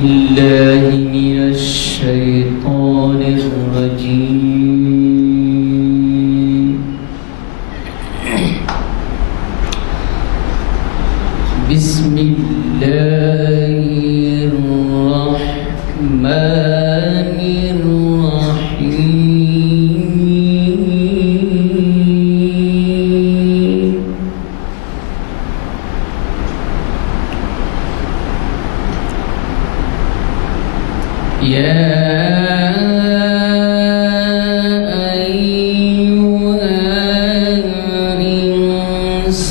بالله من الشيطان الرجيم. بسم الله الرحمن الرحيم. يا أيها الإنسان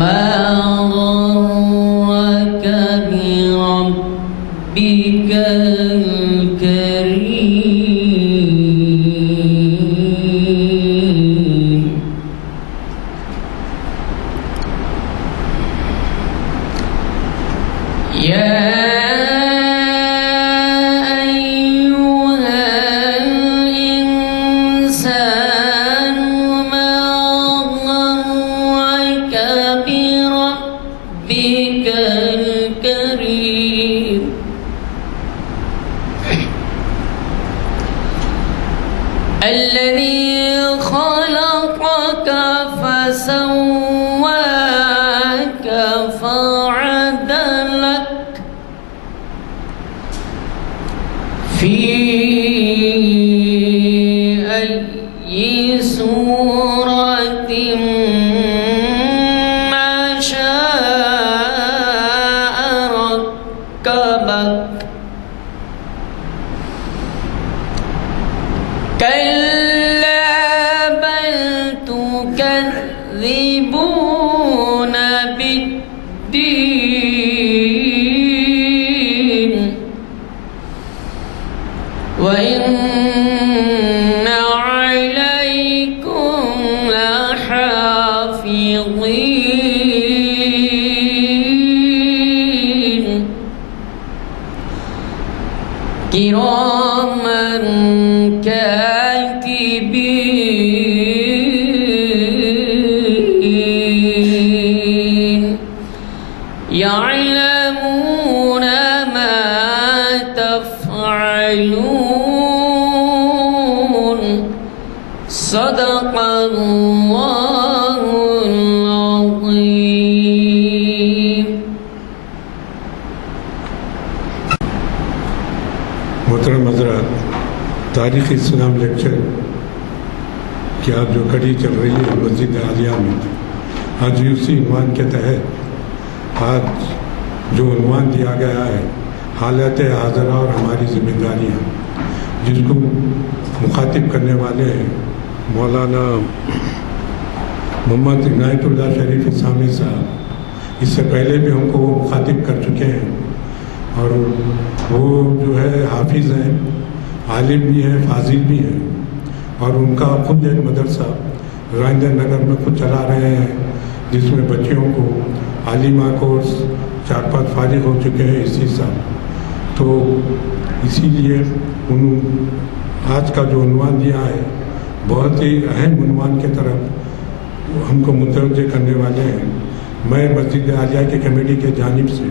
ما غرك بربك الكريم. يا أيها الإنسان ما غرك بربك الكريم. الذي خلقك فسواك فعدلك في أي صورة ما شاء ركبك. كلا بل تكذبون بالدين وإن عليكم لحافظين كراما كاتبين يعلمون ما تفعلون. صدق الله العظيم. محترم حضرات، تاریخ اسلام لیکچر کی آج جو کڑی چل رہی ہے مسجد عالیہ میں، آج بھی اسی عنوان کے تحت آج جو عنوان دیا گیا ہے حالت حاضرہ اور ہماری ذمہ داریاں، جس کو مخاطب کرنے والے ہیں مولانا محمد عنایت اللہ شریف اسلامی صاحب. اس سے پہلے بھی ہم کو وہ مخاطب کر چکے ہیں اور وہ جو ہے حافظ ہیں، عالم بھی ہیں، فاضل بھی ہیں، اور ان کا خود ایک مدرسہ راجندر نگر میں خود چلا رہے ہیں جس میں بچیوں کو عالمہ کورس 4-5 فارغ ہو چکے ہیں اسی سال. تو اسی لیے آج کا جو عنوان دیا ہے بہت ہی اہم عنوان کی طرف ہم کو متوجہ کرنے والے ہیں. میں مسجد عالیہ کی کمیٹی کے جانب سے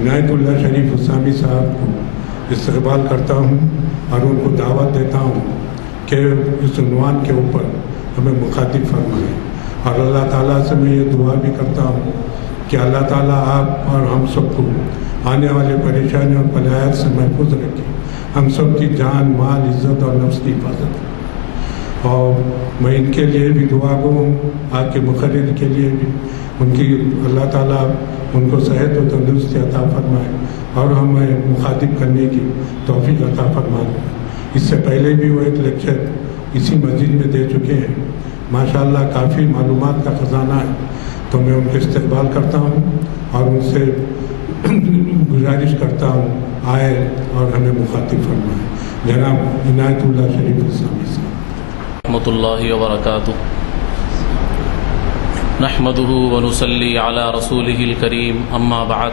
عنایت اللہ شریف اسلامی صاحب کو استقبال کرتا ہوں اور ان کو دعوت دیتا ہوں کہ اس عنوان کے اوپر ہمیں مخاطب فرمائیں. اور اللہ تعالیٰ سے میں یہ دعا بھی کرتا ہوں کہ اللہ تعالیٰ آپ اور ہم سب کو آنے والے پریشانیوں اور بلایات سے محفوظ رکھیں، ہم سب کی جان، مال، عزت اور نفس کی حفاظت کریں. اور میں ان کے لیے بھی دعا گو ہوں، آپ کے مقرر کے لیے بھی ان کی اللہ تعالیٰ ان کو صحت و تندرستی عطا فرمائے اور ہمیں مخاطب کرنے کی توفیق عطا فرمائے. اس سے پہلے بھی وہ ایک لیکچر اسی مسجد میں دے چکے ہیں، ماشاءاللہ کافی معلومات کا خزانہ ہے. تو میں ان کا استقبال کرتا ہوں اور ان سے گزارش کرتا ہوں آئے اور ہمیں مخاطب فرمائے. جناب عنایت اللہ شریف اسلامی صاحب. رحمۃ اللہ وبرکاتہ. نحمده ونصلي على رسوله الكريم اما بعد.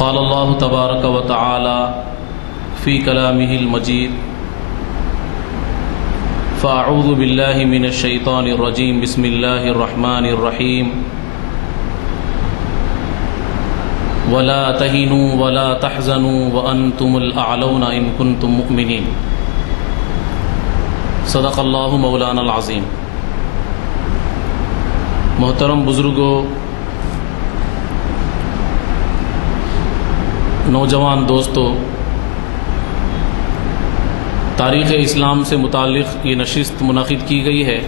قال الله تبارك وتعالى في كلامه المجيد فاعوذ باللہ من الشیطان الرجیم بسم اللہ الرحمن الرحیم ولا تہنوا ولا تحزنوا وانتم الاعلون ان کنتم مؤمنین صدق اللہ مولانا العظیم۔ محترم بزرگوں، نوجوان دوستوں، تاریخ اسلام سے متعلق یہ نشست منعقد کی گئی ہے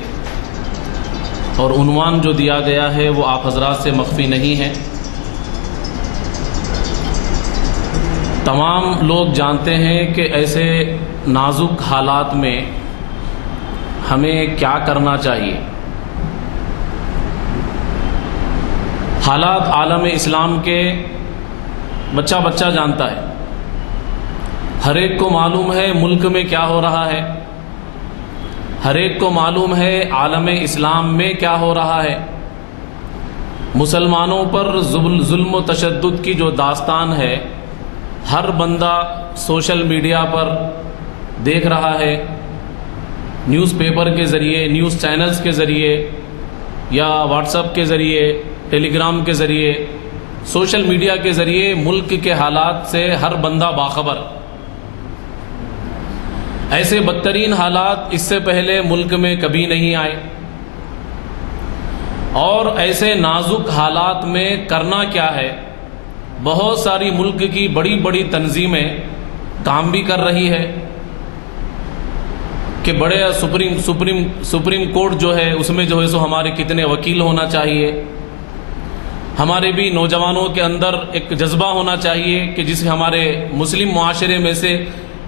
اور عنوان جو دیا گیا ہے وہ آپ حضرات سے مخفی نہیں ہے۔ تمام لوگ جانتے ہیں کہ ایسے نازک حالات میں ہمیں کیا کرنا چاہیے۔ حالات عالم اسلام کے بچہ بچہ جانتا ہے، ہر ایک کو معلوم ہے ملک میں کیا ہو رہا ہے، ہر ایک کو معلوم ہے عالم اسلام میں کیا ہو رہا ہے۔ مسلمانوں پر ظلم و تشدد کی جو داستان ہے ہر بندہ سوشل میڈیا پر دیکھ رہا ہے، نیوز پیپر کے ذریعے، نیوز چینلز کے ذریعے یا واٹس ایپ کے ذریعے، ٹیلی گرام کے ذریعے، سوشل میڈیا کے ذریعے ملک کے حالات سے ہر بندہ باخبر۔ ایسے بدترین حالات اس سے پہلے ملک میں کبھی نہیں آئے، اور ایسے نازک حالات میں کرنا کیا ہے؟ بہت ساری ملک کی بڑی بڑی تنظیمیں کام بھی کر رہی ہے کہ بڑے سپریم کورٹ جو ہے اس میں جو ہے سو ہمارے کتنے وکیل ہونا چاہیے۔ ہمارے بھی نوجوانوں کے اندر ایک جذبہ ہونا چاہیے کہ جس ہمارے مسلم معاشرے میں سے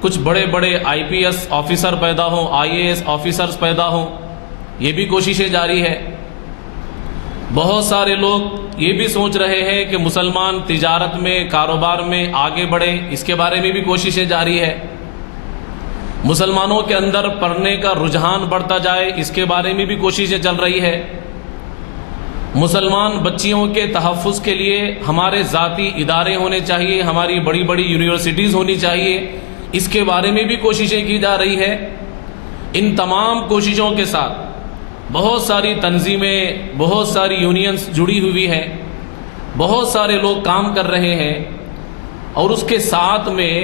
کچھ بڑے بڑے IPS آفیسر پیدا ہوں، IAS آفیسرز پیدا ہوں، یہ بھی کوششیں جاری ہے۔ بہت سارے لوگ یہ بھی سوچ رہے ہیں کہ مسلمان تجارت میں، کاروبار میں آگے بڑھے، اس کے بارے میں بھی کوششیں جاری ہے۔ مسلمانوں کے اندر پڑھنے کا رجحان بڑھتا جائے، اس کے بارے میں بھی کوششیں چل رہی ہے۔ مسلمان بچیوں کے تحفظ کے لیے ہمارے ذاتی ادارے ہونے چاہیے، ہماری بڑی بڑی یونیورسٹیز ہونی چاہیے، اس کے بارے میں بھی کوششیں کی جا رہی ہے۔ ان تمام کوششوں کے ساتھ بہت ساری تنظیمیں، بہت ساری یونینز جڑی ہوئی ہیں، بہت سارے لوگ کام کر رہے ہیں، اور اس کے ساتھ میں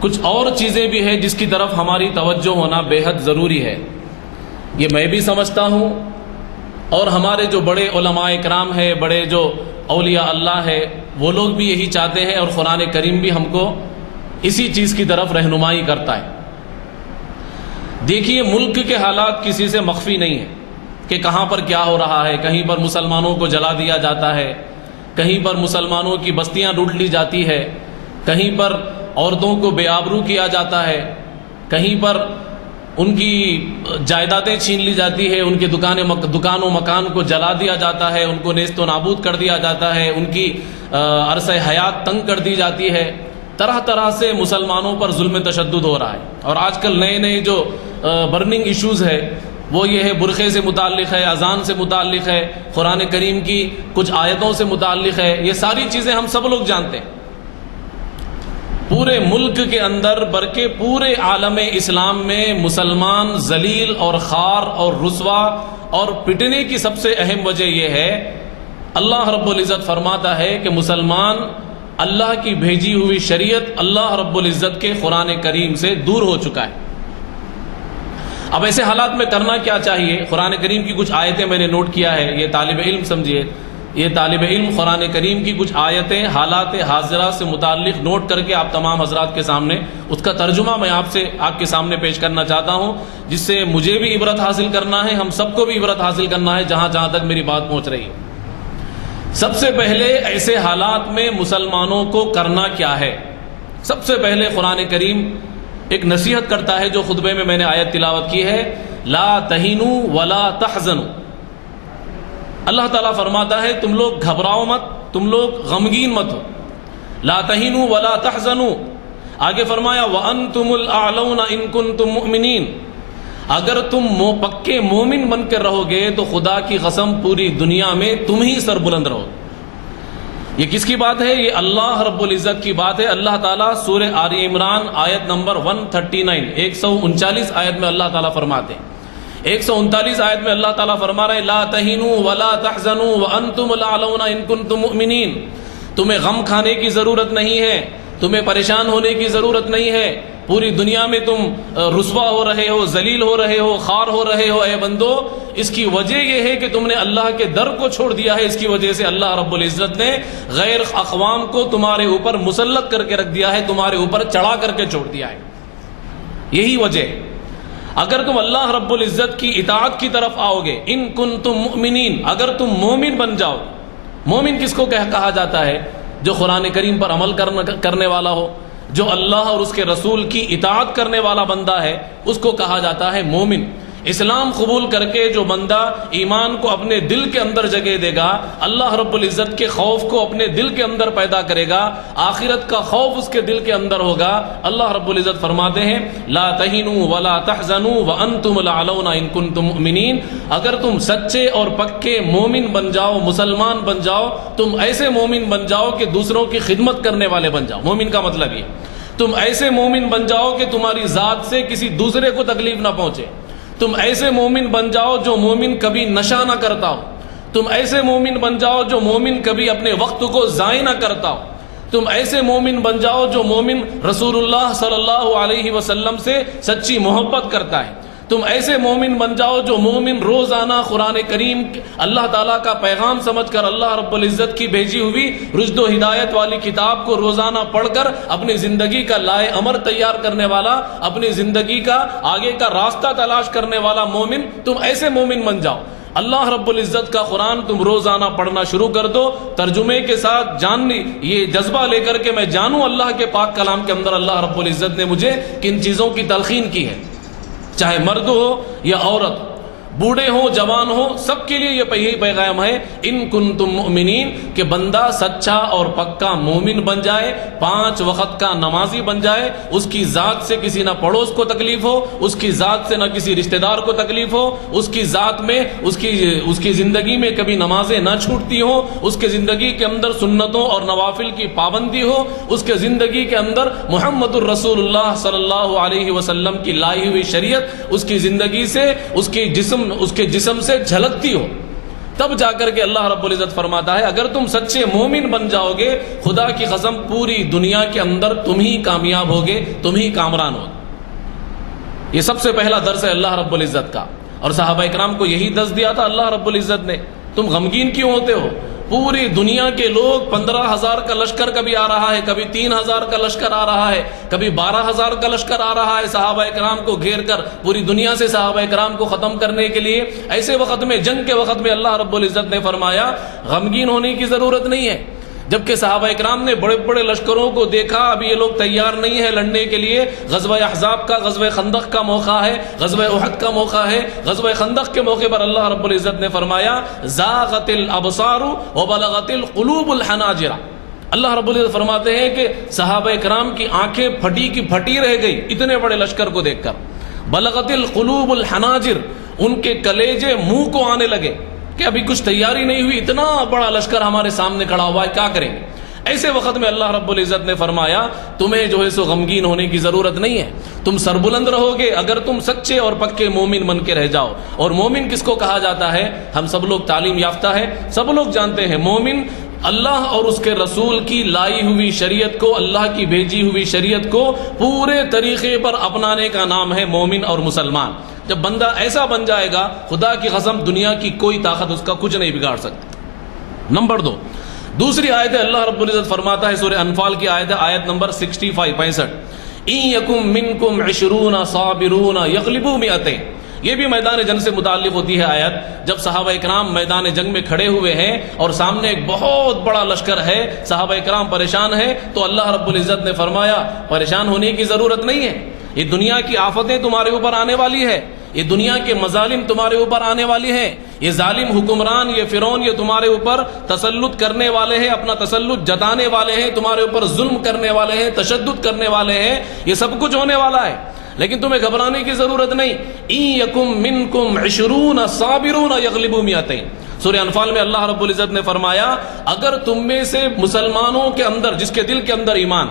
کچھ اور چیزیں بھی ہیں جس کی طرف ہماری توجہ ہونا بے حد ضروری ہے۔ یہ میں بھی سمجھتا ہوں، اور ہمارے جو بڑے علماء کرام ہیں، بڑے جو اولیاء اللہ ہے، وہ لوگ بھی یہی چاہتے ہیں، اور قرآن کریم بھی ہم کو اسی چیز کی طرف رہنمائی کرتا ہے۔ دیکھیے، ملک کے حالات کسی سے مخفی نہیں ہے کہ کہاں پر کیا ہو رہا ہے۔ کہیں پر مسلمانوں کو جلا دیا جاتا ہے، کہیں پر مسلمانوں کی بستیاں لوٹ لی جاتی ہے، کہیں پر عورتوں کو بے آبرو کیا جاتا ہے، کہیں پر ان کی جائیدادیں چھین لی جاتی ہے، ان کے دکان و مکان کو جلا دیا جاتا ہے، ان کو نیست و نابود کر دیا جاتا ہے، ان کی عرصہ حیات تنگ کر دی جاتی ہے۔ طرح طرح سے مسلمانوں پر ظلم تشدد ہو رہا ہے، اور آج کل نئے نئے جو برننگ ایشوز ہے وہ یہ ہے، برقعے سے متعلق ہے، اذان سے متعلق ہے، قرآن کریم کی کچھ آیتوں سے متعلق ہے۔ یہ ساری چیزیں ہم سب لوگ جانتے ہیں۔ پورے ملک کے اندر بلکہ پورے عالم اسلام میں مسلمان ذلیل اور خوار اور رسوا اور پٹنے کی سب سے اہم وجہ یہ ہے، اللہ رب العزت فرماتا ہے کہ مسلمان اللہ کی بھیجی ہوئی شریعت، اللہ رب العزت کے قرآن کریم سے دور ہو چکا ہے۔ اب ایسے حالات میں کرنا کیا چاہیے؟ قرآن کریم کی کچھ آیتیں میں نے نوٹ کیا ہے، یہ طالب علم سمجھیے، یہ طالب علم قرآن کریم کی کچھ آیتیں حالات حاضرہ سے متعلق نوٹ کر کے آپ تمام حضرات کے سامنے اس کا ترجمہ میں آپ کے سامنے پیش کرنا چاہتا ہوں، جس سے مجھے بھی عبرت حاصل کرنا ہے، ہم سب کو بھی عبرت حاصل کرنا ہے جہاں جہاں تک میری بات پہنچ رہی ہے۔ سب سے پہلے ایسے حالات میں مسلمانوں کو کرنا کیا ہے؟ سب سے پہلے قرآن کریم ایک نصیحت کرتا ہے، جو خطبے میں نے آیت تلاوت کی ہے، لا تہینوا ولا تحزنوا۔ اللہ تعالیٰ فرماتا ہے تم لوگ گھبراؤ مت، تم لوگ غمگین مت ہو، لا تہینوا ولا تحزنوا۔ آگے فرمایا وانتم الاعلون ان کنتم مؤمنین، اگر تم پکے مومن بن کر رہو گے تو خدا کی قسم پوری دنیا میں تم ہی سربلند رہو۔ یہ کس کی بات ہے؟ یہ اللہ رب العزت کی بات ہے۔ اللہ تعالیٰ سورہ آل عمران آیت نمبر 139 139 آیت میں اللہ تعالیٰ فرماتے ہیں، 139 آیت میں اللہ تعالیٰ فرما رہے ہیں لا تہنوا ولا تحزنوا وانتم الاعلون ان کنتم مؤمنین، تمہیں غم کھانے کی ضرورت نہیں ہے، تمہیں پریشان ہونے کی ضرورت نہیں ہے، پوری دنیا میں تم رسوا ہو رہے ہو، ذلیل ہو رہے ہو، خوار ہو رہے ہو، اے بندو اس کی وجہ یہ ہے کہ تم نے اللہ کے در کو چھوڑ دیا ہے، اس کی وجہ سے اللہ رب العزت نے غیر اقوام کو تمہارے اوپر مسلط کر کے رکھ دیا ہے، تمہارے اوپر چڑھا کر کے چھوڑ دیا ہے، یہی وجہ ہے۔ اگر تم اللہ رب العزت کی اطاعت کی طرف آؤ گے، ان کنتم مؤمنین، اگر تم مومن بن جاؤ، مومن کس کو کہا جاتا ہے؟ جو قرآن کریم پر عمل کرنے والا ہو، جو اللہ اور اس کے رسول کی اطاعت کرنے والا بندہ ہے، اس کو کہا جاتا ہے مومن۔ اسلام قبول کر کے جو بندہ ایمان کو اپنے دل کے اندر جگہ دے گا، اللہ رب العزت کے خوف کو اپنے دل کے اندر پیدا کرے گا، آخرت کا خوف اس کے دل کے اندر ہوگا، اللہ رب العزت فرماتے ہیں لا تہنوا ولا تحزنوا وانتم الاعلون ان کنتم مؤمنین، اگر تم سچے اور پکے مومن بن جاؤ، مسلمان بن جاؤ، تم ایسے مومن بن جاؤ کہ دوسروں کی خدمت کرنے والے بن جاؤ۔ مومن کا مطلب یہ تم ایسے مومن بن جاؤ کہ تمہاری ذات سے کسی دوسرے کو تکلیف نہ پہنچے، تم ایسے مومن بن جاؤ جو مومن کبھی نشہ نہ کرتا ہو، تم ایسے مومن بن جاؤ جو مومن کبھی اپنے وقت کو ضائع نہ کرتا ہو، تم ایسے مومن بن جاؤ جو مومن رسول اللہ صلی اللہ علیہ وسلم سے سچی محبت کرتا ہے، تم ایسے مومن بن جاؤ جو مومن روزانہ قرآن کریم اللہ تعالیٰ کا پیغام سمجھ کر اللہ رب العزت کی بھیجی ہوئی رشد و ہدایت والی کتاب کو روزانہ پڑھ کر اپنی زندگی کا لائے امر تیار کرنے والا، اپنی زندگی کا آگے کا راستہ تلاش کرنے والا مومن، تم ایسے مومن بن جاؤ۔ اللہ رب العزت کا قرآن تم روزانہ پڑھنا شروع کر دو، ترجمے کے ساتھ جاننی، یہ جذبہ لے کر کہ میں جانوں اللہ کے پاک کلام کے اندر اللہ رب العزت نے مجھے کن چیزوں کی تلقین کی ہے، چاہے مرد ہو یا عورت، بوڑھے ہوں جوان ہوں، سب کے لیے یہی پیغام ہے ان کنتم مؤمنین، کہ بندہ سچا اور پکا مومن بن جائے، 5 وقت کا نمازی بن جائے، اس کی ذات سے کسی نہ پڑوس کو تکلیف ہو، اس کی ذات سے نہ کسی رشتہ دار کو تکلیف ہو، اس کی ذات میں اس کی زندگی میں کبھی نمازیں نہ چھوٹتی ہوں، اس کے زندگی کے اندر سنتوں اور نوافل کی پابندی ہو، اس کے زندگی کے اندر محمد الرسول اللہ صلی اللہ علیہ وسلم کی لائی ہوئی شریعت اس کی زندگی سے اس کے جسم سے جھلکتی ہو، تب جا کر کے اللہ رب العزت فرماتا ہے اگر تم سچے مومن بن جاؤ گے، خدا کی قسم پوری دنیا کے اندر تم ہی کامیاب ہوگے، تم ہی کامران ہوگے۔ یہ سب سے پہلا درس ہے اللہ رب العزت کا، اور صحابہ اکرام کو یہی درس دیا تھا اللہ رب العزت نے۔ تم غمگین کیوں ہوتے ہو؟ پوری دنیا کے لوگ 15,000 کا لشکر کبھی آ رہا ہے، کبھی 3,000 کا لشکر آ رہا ہے، کبھی 12,000 کا لشکر آ رہا ہے، صحابہ اکرام کو گھیر کر پوری دنیا سے صحابہ اکرام کو ختم کرنے کے لیے۔ ایسے وقت میں، جنگ کے وقت میں اللہ رب العزت نے فرمایا غمگین ہونے کی ضرورت نہیں ہے، جبکہ صحابہ اکرام نے بڑے بڑے لشکروں کو دیکھا، ابھی یہ لوگ تیار نہیں ہیں لڑنے کے لیے، غزوہ احزاب کا، غزوہ خندق کا موقع ہے، غزوہ احد کا موقع ہے۔ غزوہ خندق کے موقع پر اللہ رب العزت نے فرمایا زاغت الابصار وبلغت القلوب الحناجر۔ اللہ رب العزت فرماتے ہیں کہ صحابہ اکرام کی آنکھیں پھٹی کی پھٹی رہ گئی اتنے بڑے لشکر کو دیکھ کر، بلغت القلوب الحناجر، ان کے کلیجے منہ کو آنے لگے کہ ابھی کچھ تیاری نہیں ہوئی، اتنا بڑا لشکر ہمارے سامنے کھڑا ہوا ہے، کیا کریں گے؟ ایسے وقت میں اللہ رب العزت نے فرمایا تمہیں جو ہے سو غمگین ہونے کی ضرورت نہیں ہے، تم سربلند رہو گے اگر تم سچے اور پکے مومن بن کے رہ جاؤ۔ اور مومن کس کو کہا جاتا ہے؟ ہم سب لوگ تعلیم یافتہ ہے، سب لوگ جانتے ہیں مومن اللہ اور اس کے رسول کی لائی ہوئی شریعت کو، اللہ کی بھیجی ہوئی شریعت کو پورے طریقے پر اپنانے کا نام ہے مومن اور مسلمان۔ جب بندہ ایسا بن جائے گا، خدا کی قسم دنیا کی کوئی طاقت اس کا کچھ نہیں بگاڑ سکتی۔ نمبر 2، دوسری آیت ہے اللہ رب العزت فرماتا ہے سورہ انفال کی آیت ہے، آیت نمبر 65 ان یکم منکم 20 صابرون یغلبوا 100۔ یہ بھی میدان جنگ سے متعلق ہوتی ہے آیت۔ جب صحابہ اکرام میدان جنگ میں کھڑے ہوئے ہیں اور سامنے ایک بہت بڑا لشکر ہے، صحابہ اکرام پریشان ہیں، تو اللہ رب العزت نے فرمایا پریشان ہونے کی ضرورت نہیں ہے، یہ دنیا کی آفتیں تمہارے اوپر آنے والی ہے، یہ دنیا کے مظالم تمہارے اوپر آنے والی ہیں، یہ ظالم حکمران، یہ فرعون، یہ تمہارے اوپر تسلط کرنے والے ہیں، اپنا تسلط جتانے والے ہیں، تمہارے اوپر ظلم کرنے والے ہیں، تشدد کرنے والے ہیں، یہ سب کچھ ہونے والا ہے، لیکن تمہیں گھبرانے کی ضرورت نہیں۔ ان یکم منکم 20 صابرون یغلبوا 100۔ سورہ انفال میں اللہ رب العزت نے فرمایا اگر تم میں سے مسلمانوں کے اندر جس کے دل کے اندر ایمان،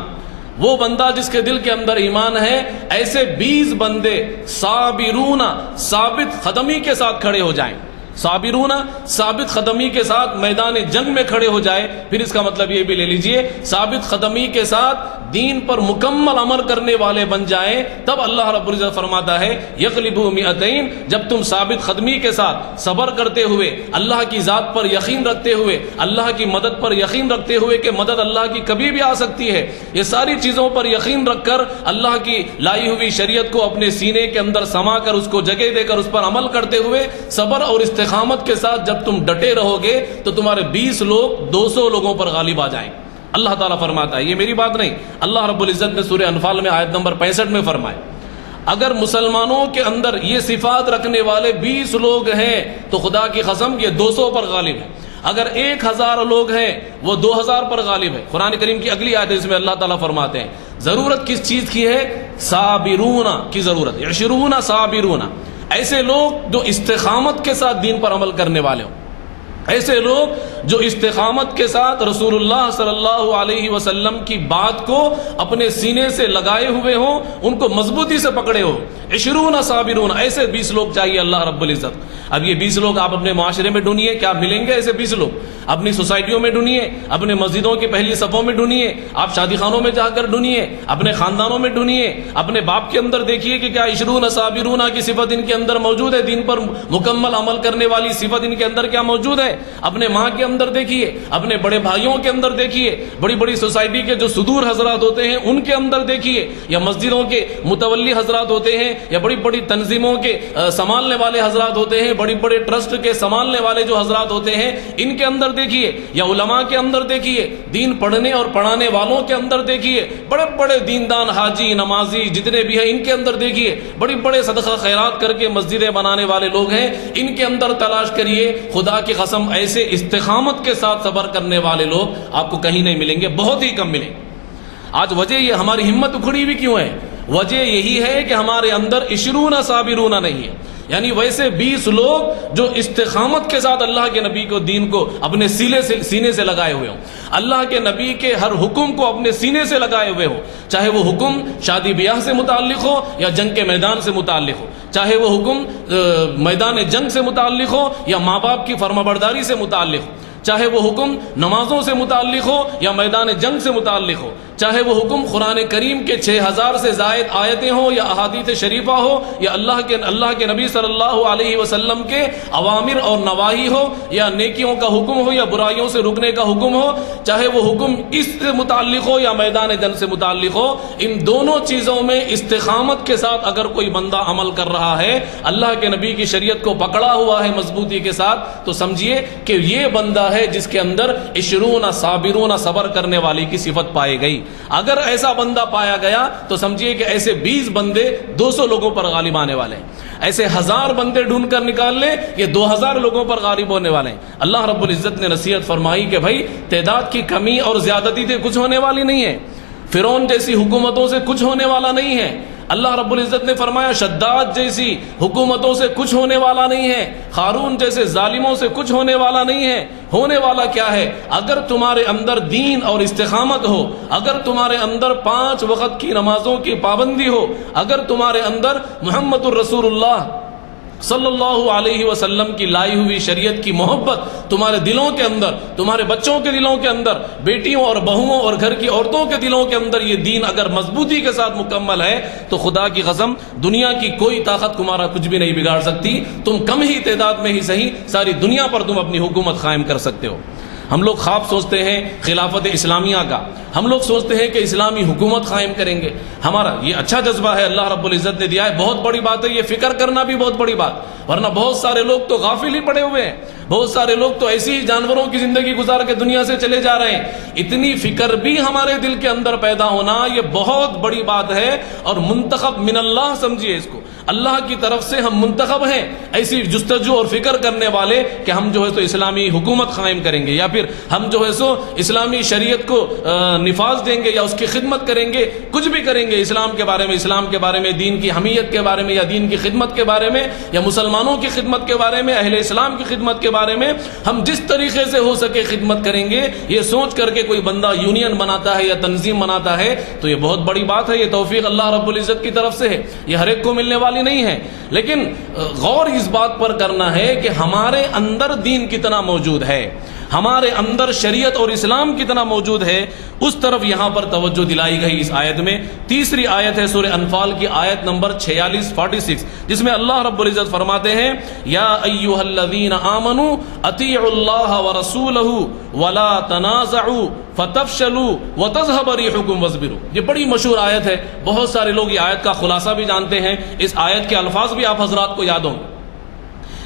وہ بندہ جس کے دل کے اندر ایمان ہے، ایسے 20 بندے صابرون ثابت قدمی کے ساتھ کھڑے ہو جائیں، صابرون ثابت قدمی کے ساتھ میدان جنگ میں کھڑے ہو جائے، پھر اس کا مطلب یہ بھی لے لیجئے ثابت قدمی کے ساتھ دین پر مکمل عمل کرنے والے بن جائیں، تب اللہ رب العزت فرماتا ہے یغلبوا مئتین، جب تم ثابت قدمی کے ساتھ صبر کرتے ہوئے، اللہ کی ذات پر یقین رکھتے ہوئے، اللہ کی مدد پر یقین رکھتے ہوئے کہ مدد اللہ کی کبھی بھی آ سکتی ہے، یہ ساری چیزوں پر یقین رکھ کر اللہ کی لائی ہوئی شریعت کو اپنے سینے کے اندر سما کر اس کو جگہ دے کر اس پر عمل کرتے ہوئے صبر اور استقامت کے ساتھ جب تم ڈٹے رہو گے تو تمہارے 20 لوگ 200 لوگوں پر غالب آ جائیں۔ اللہ تعالیٰ فرماتا ہے، یہ میری بات نہیں، اللہ رب العزت نے سورہ انفال میں آیت نمبر 65 میں فرمایا اگر مسلمانوں کے اندر یہ صفات رکھنے والے 20 لوگ ہیں تو خدا کی قسم یہ 200 پر غالب ہے، اگر 1000 لوگ ہیں وہ 2000 پر غالب ہے۔ قرآن کریم کی اگلی آیت اس میں اللہ تعالیٰ فرماتے ہیں ضرورت کس چیز کی ہے؟ صابرون کی ضرورت، 20 صابرون، ایسے لوگ جو استقامت کے ساتھ دین پر عمل کرنے والے ہوں، ایسے لوگ جو استقامت کے ساتھ رسول اللہ صلی اللہ علیہ وسلم کی بات کو اپنے سینے سے لگائے ہوئے ہوں، ان کو مضبوطی سے پکڑے ہو، 20 صابرون، ایسے 20 لوگ چاہیے اللہ رب العزت۔ اب یہ 20 لوگ آپ اپنے معاشرے میں ڈھونڈیے، کیا ملیں گے ایسے 20 لوگ؟ اپنی سوسائٹیوں میں ڈھونڈیے، اپنے مسجدوں کی پہلی صفوں میں ڈھونڈیے، آپ شادی خانوں میں جا کر ڈھونڈیے، اپنے خاندانوں میں ڈھونڈیے، اپنے باپ کے اندر دیکھیے کہ کیا 20 صابرون کی صفت ان کے اندر موجود ہے، دین پر مکمل عمل کرنے والی صفت ان کے اندر کیا موجود ہے؟ اپنے ماں کے اندر دیکھیے، اپنے بڑے بھائیوں کے اندر دیکھیے، بڑی بڑی سوسائٹی کے جو صدور حضرات ہوتے ہیں ان کے اندر دیکھیے، یا مسجدوں کے متولی حضرات ہوتے ہیں، یا بڑی بڑی تنظیموں کے سنبھالنے والے حضرات ہوتے ہیں، بڑی بڑے ٹرسٹ کے سنبھالنے والے جو حضرات ہوتے ہیں ان کے اندر دیکھیے، یا علماء کے اندر دیکھیے، دین پڑھنے اور پڑھانے والوں کے اندر دیکھیے، بڑے بڑے دیندان حاجی نمازی جتنے بھی ہیں ان کے اندر دیکھیے، بڑی بڑے صدقہ خیرات کر کے مسجدیں بنانے والے لوگ ہیں ان کے اندر تلاش کریے، خدا کی قسم ایسے استقامت کے ساتھ صبر کرنے والے لوگ آپ کو کہیں نہیں ملیں گے، بہت ہی کم ملیں۔ آج وجہ یہ ہماری ہمت اکھڑی بھی کیوں ہے؟ وجہ یہی ہے کہ ہمارے اندر 20 صابرون نہیں ہے، یعنی ویسے 20 لوگ جو استقامت کے ساتھ اللہ کے نبی کو دین کو اپنے سینے سے لگائے ہوئے ہوں، اللہ کے نبی کے ہر حکم کو اپنے سینے سے لگائے ہوئے ہوں، چاہے وہ حکم شادی بیاہ سے متعلق ہو یا جنگ کے میدان سے متعلق ہو، چاہے وہ حکم میدان جنگ سے متعلق ہو یا ماں باپ کی فرمانبرداری سے متعلق ہو، چاہے وہ حکم نمازوں سے متعلق ہو یا میدان جنگ سے متعلق ہو، چاہے وہ حکم قرآن کریم کے 6000 سے زائد آیتیں ہوں یا احادیث شریفہ ہو یا اللہ کے نبی صلی اللہ علیہ وسلم کے اوامر اور نواہی ہو یا نیکیوں کا حکم ہو یا برائیوں سے رکنے کا حکم ہو، چاہے وہ حکم اس سے متعلق ہو یا میدان جنگ سے متعلق ہو، ان دونوں چیزوں میں استقامت کے ساتھ اگر کوئی بندہ عمل کر رہا ہے، اللہ کے نبی کی شریعت کو پکڑا ہوا ہے مضبوطی کے ساتھ، تو سمجھیے کہ یہ بندہ ہے جس کے اندر 20 صابرون صبر کرنے والی کی صفت پائی گئی۔ اگر ایسا بندہ پایا گیا تو سمجھیے کہ ایسے 20 بندے 200 لوگوں پر غالب آنے والے ہیں، ایسے 1000 بندے ڈھونڈ کر نکال لیں یہ 2000 لوگوں پر غالب ہونے والے ہیں۔ اللہ رب العزت نے نصیحت فرمائی کہ بھائی تعداد کی کمی اور زیادتی سے کچھ ہونے والی نہیں ہے، فرعون جیسی حکومتوں سے کچھ ہونے والا نہیں ہے، اللہ رب العزت نے فرمایا شداد جیسی حکومتوں سے کچھ ہونے والا نہیں ہے، قارون جیسے ظالموں سے کچھ ہونے والا نہیں ہے۔ ہونے والا کیا ہے؟ اگر تمہارے اندر دین اور استقامت ہو، اگر تمہارے اندر 5 وقت کی نمازوں کی پابندی ہو، اگر تمہارے اندر محمد الرسول اللہ صلی اللہ علیہ وسلم کی لائی ہوئی شریعت کی محبت تمہارے دلوں کے اندر، تمہارے بچوں کے دلوں کے اندر، بیٹیوں اور بہوؤں اور گھر کی عورتوں کے دلوں کے اندر یہ دین اگر مضبوطی کے ساتھ مکمل ہے تو خدا کی قسم دنیا کی کوئی طاقت تمہارا کچھ بھی نہیں بگاڑ سکتی، تم کم ہی تعداد میں ہی صحیح ساری دنیا پر تم اپنی حکومت قائم کر سکتے ہو۔ ہم لوگ خواب سوچتے ہیں خلافت اسلامیہ کا، ہم لوگ سوچتے ہیں کہ اسلامی حکومت قائم کریں گے، ہمارا یہ اچھا جذبہ ہے، اللہ رب العزت نے دیا ہے، بہت بڑی بات ہے، یہ فکر کرنا بھی بہت بڑی بات، ورنہ بہت سارے لوگ تو غافل ہی پڑے ہوئے ہیں، بہت سارے لوگ تو ایسی ہی جانوروں کی زندگی گزار کے دنیا سے چلے جا رہے ہیں۔ اتنی فکر بھی ہمارے دل کے اندر پیدا ہونا یہ بہت بڑی بات ہے، اور منتخب من اللہ سمجھیے اس کو، اللہ کی طرف سے ہم منتخب ہیں ایسی جستجو اور فکر کرنے والے کہ ہم جو ہے تو اسلامی حکومت قائم کریں گے، یا پھر پھر ہم جو ہے سو اسلامی شریعت کو نفاذ دیں گے یا اس کی خدمت کریں گے، کچھ بھی کریں گے اسلام کے بارے میں، دین کی حمیت کے بارے میں، یا دین کی خدمت کے بارے میں، یا مسلمانوں کی خدمت کے بارے میں، اہل اسلام کی خدمت کے بارے میں ہم جس طریقے سے ہو سکے خدمت کریں گے۔ یہ سوچ کر کے کوئی بندہ یونین بناتا ہے یا تنظیم بناتا ہے تو یہ بہت بڑی بات ہے، یہ توفیق اللہ رب العزت کی طرف سے ہے، یہ ہر ایک کو ملنے والی نہیں ہے۔ لیکن غور اس بات پر کرنا ہے کہ ہمارے اندر دین کتنا موجود ہے، ہمارے اندر شریعت اور اسلام کتنا موجود ہے، اس طرف یہاں پر توجہ دلائی گئی اس آیت میں۔ تیسری آیت ہے سورہ انفال کی آیت نمبر 46 جس میں اللہ رب العزت فرماتے ہیں یا ایھا الذین آمنوا اطیعوا اللہ ورسولہ ولا تنازعوا فتفشلوا وتذهب ريحكم واصبروا۔ یہ بڑی مشہور آیت ہے، بہت سارے لوگ یہ آیت کا خلاصہ بھی جانتے ہیں، اس آیت کے الفاظ بھی آپ حضرات کو یاد ہوں۔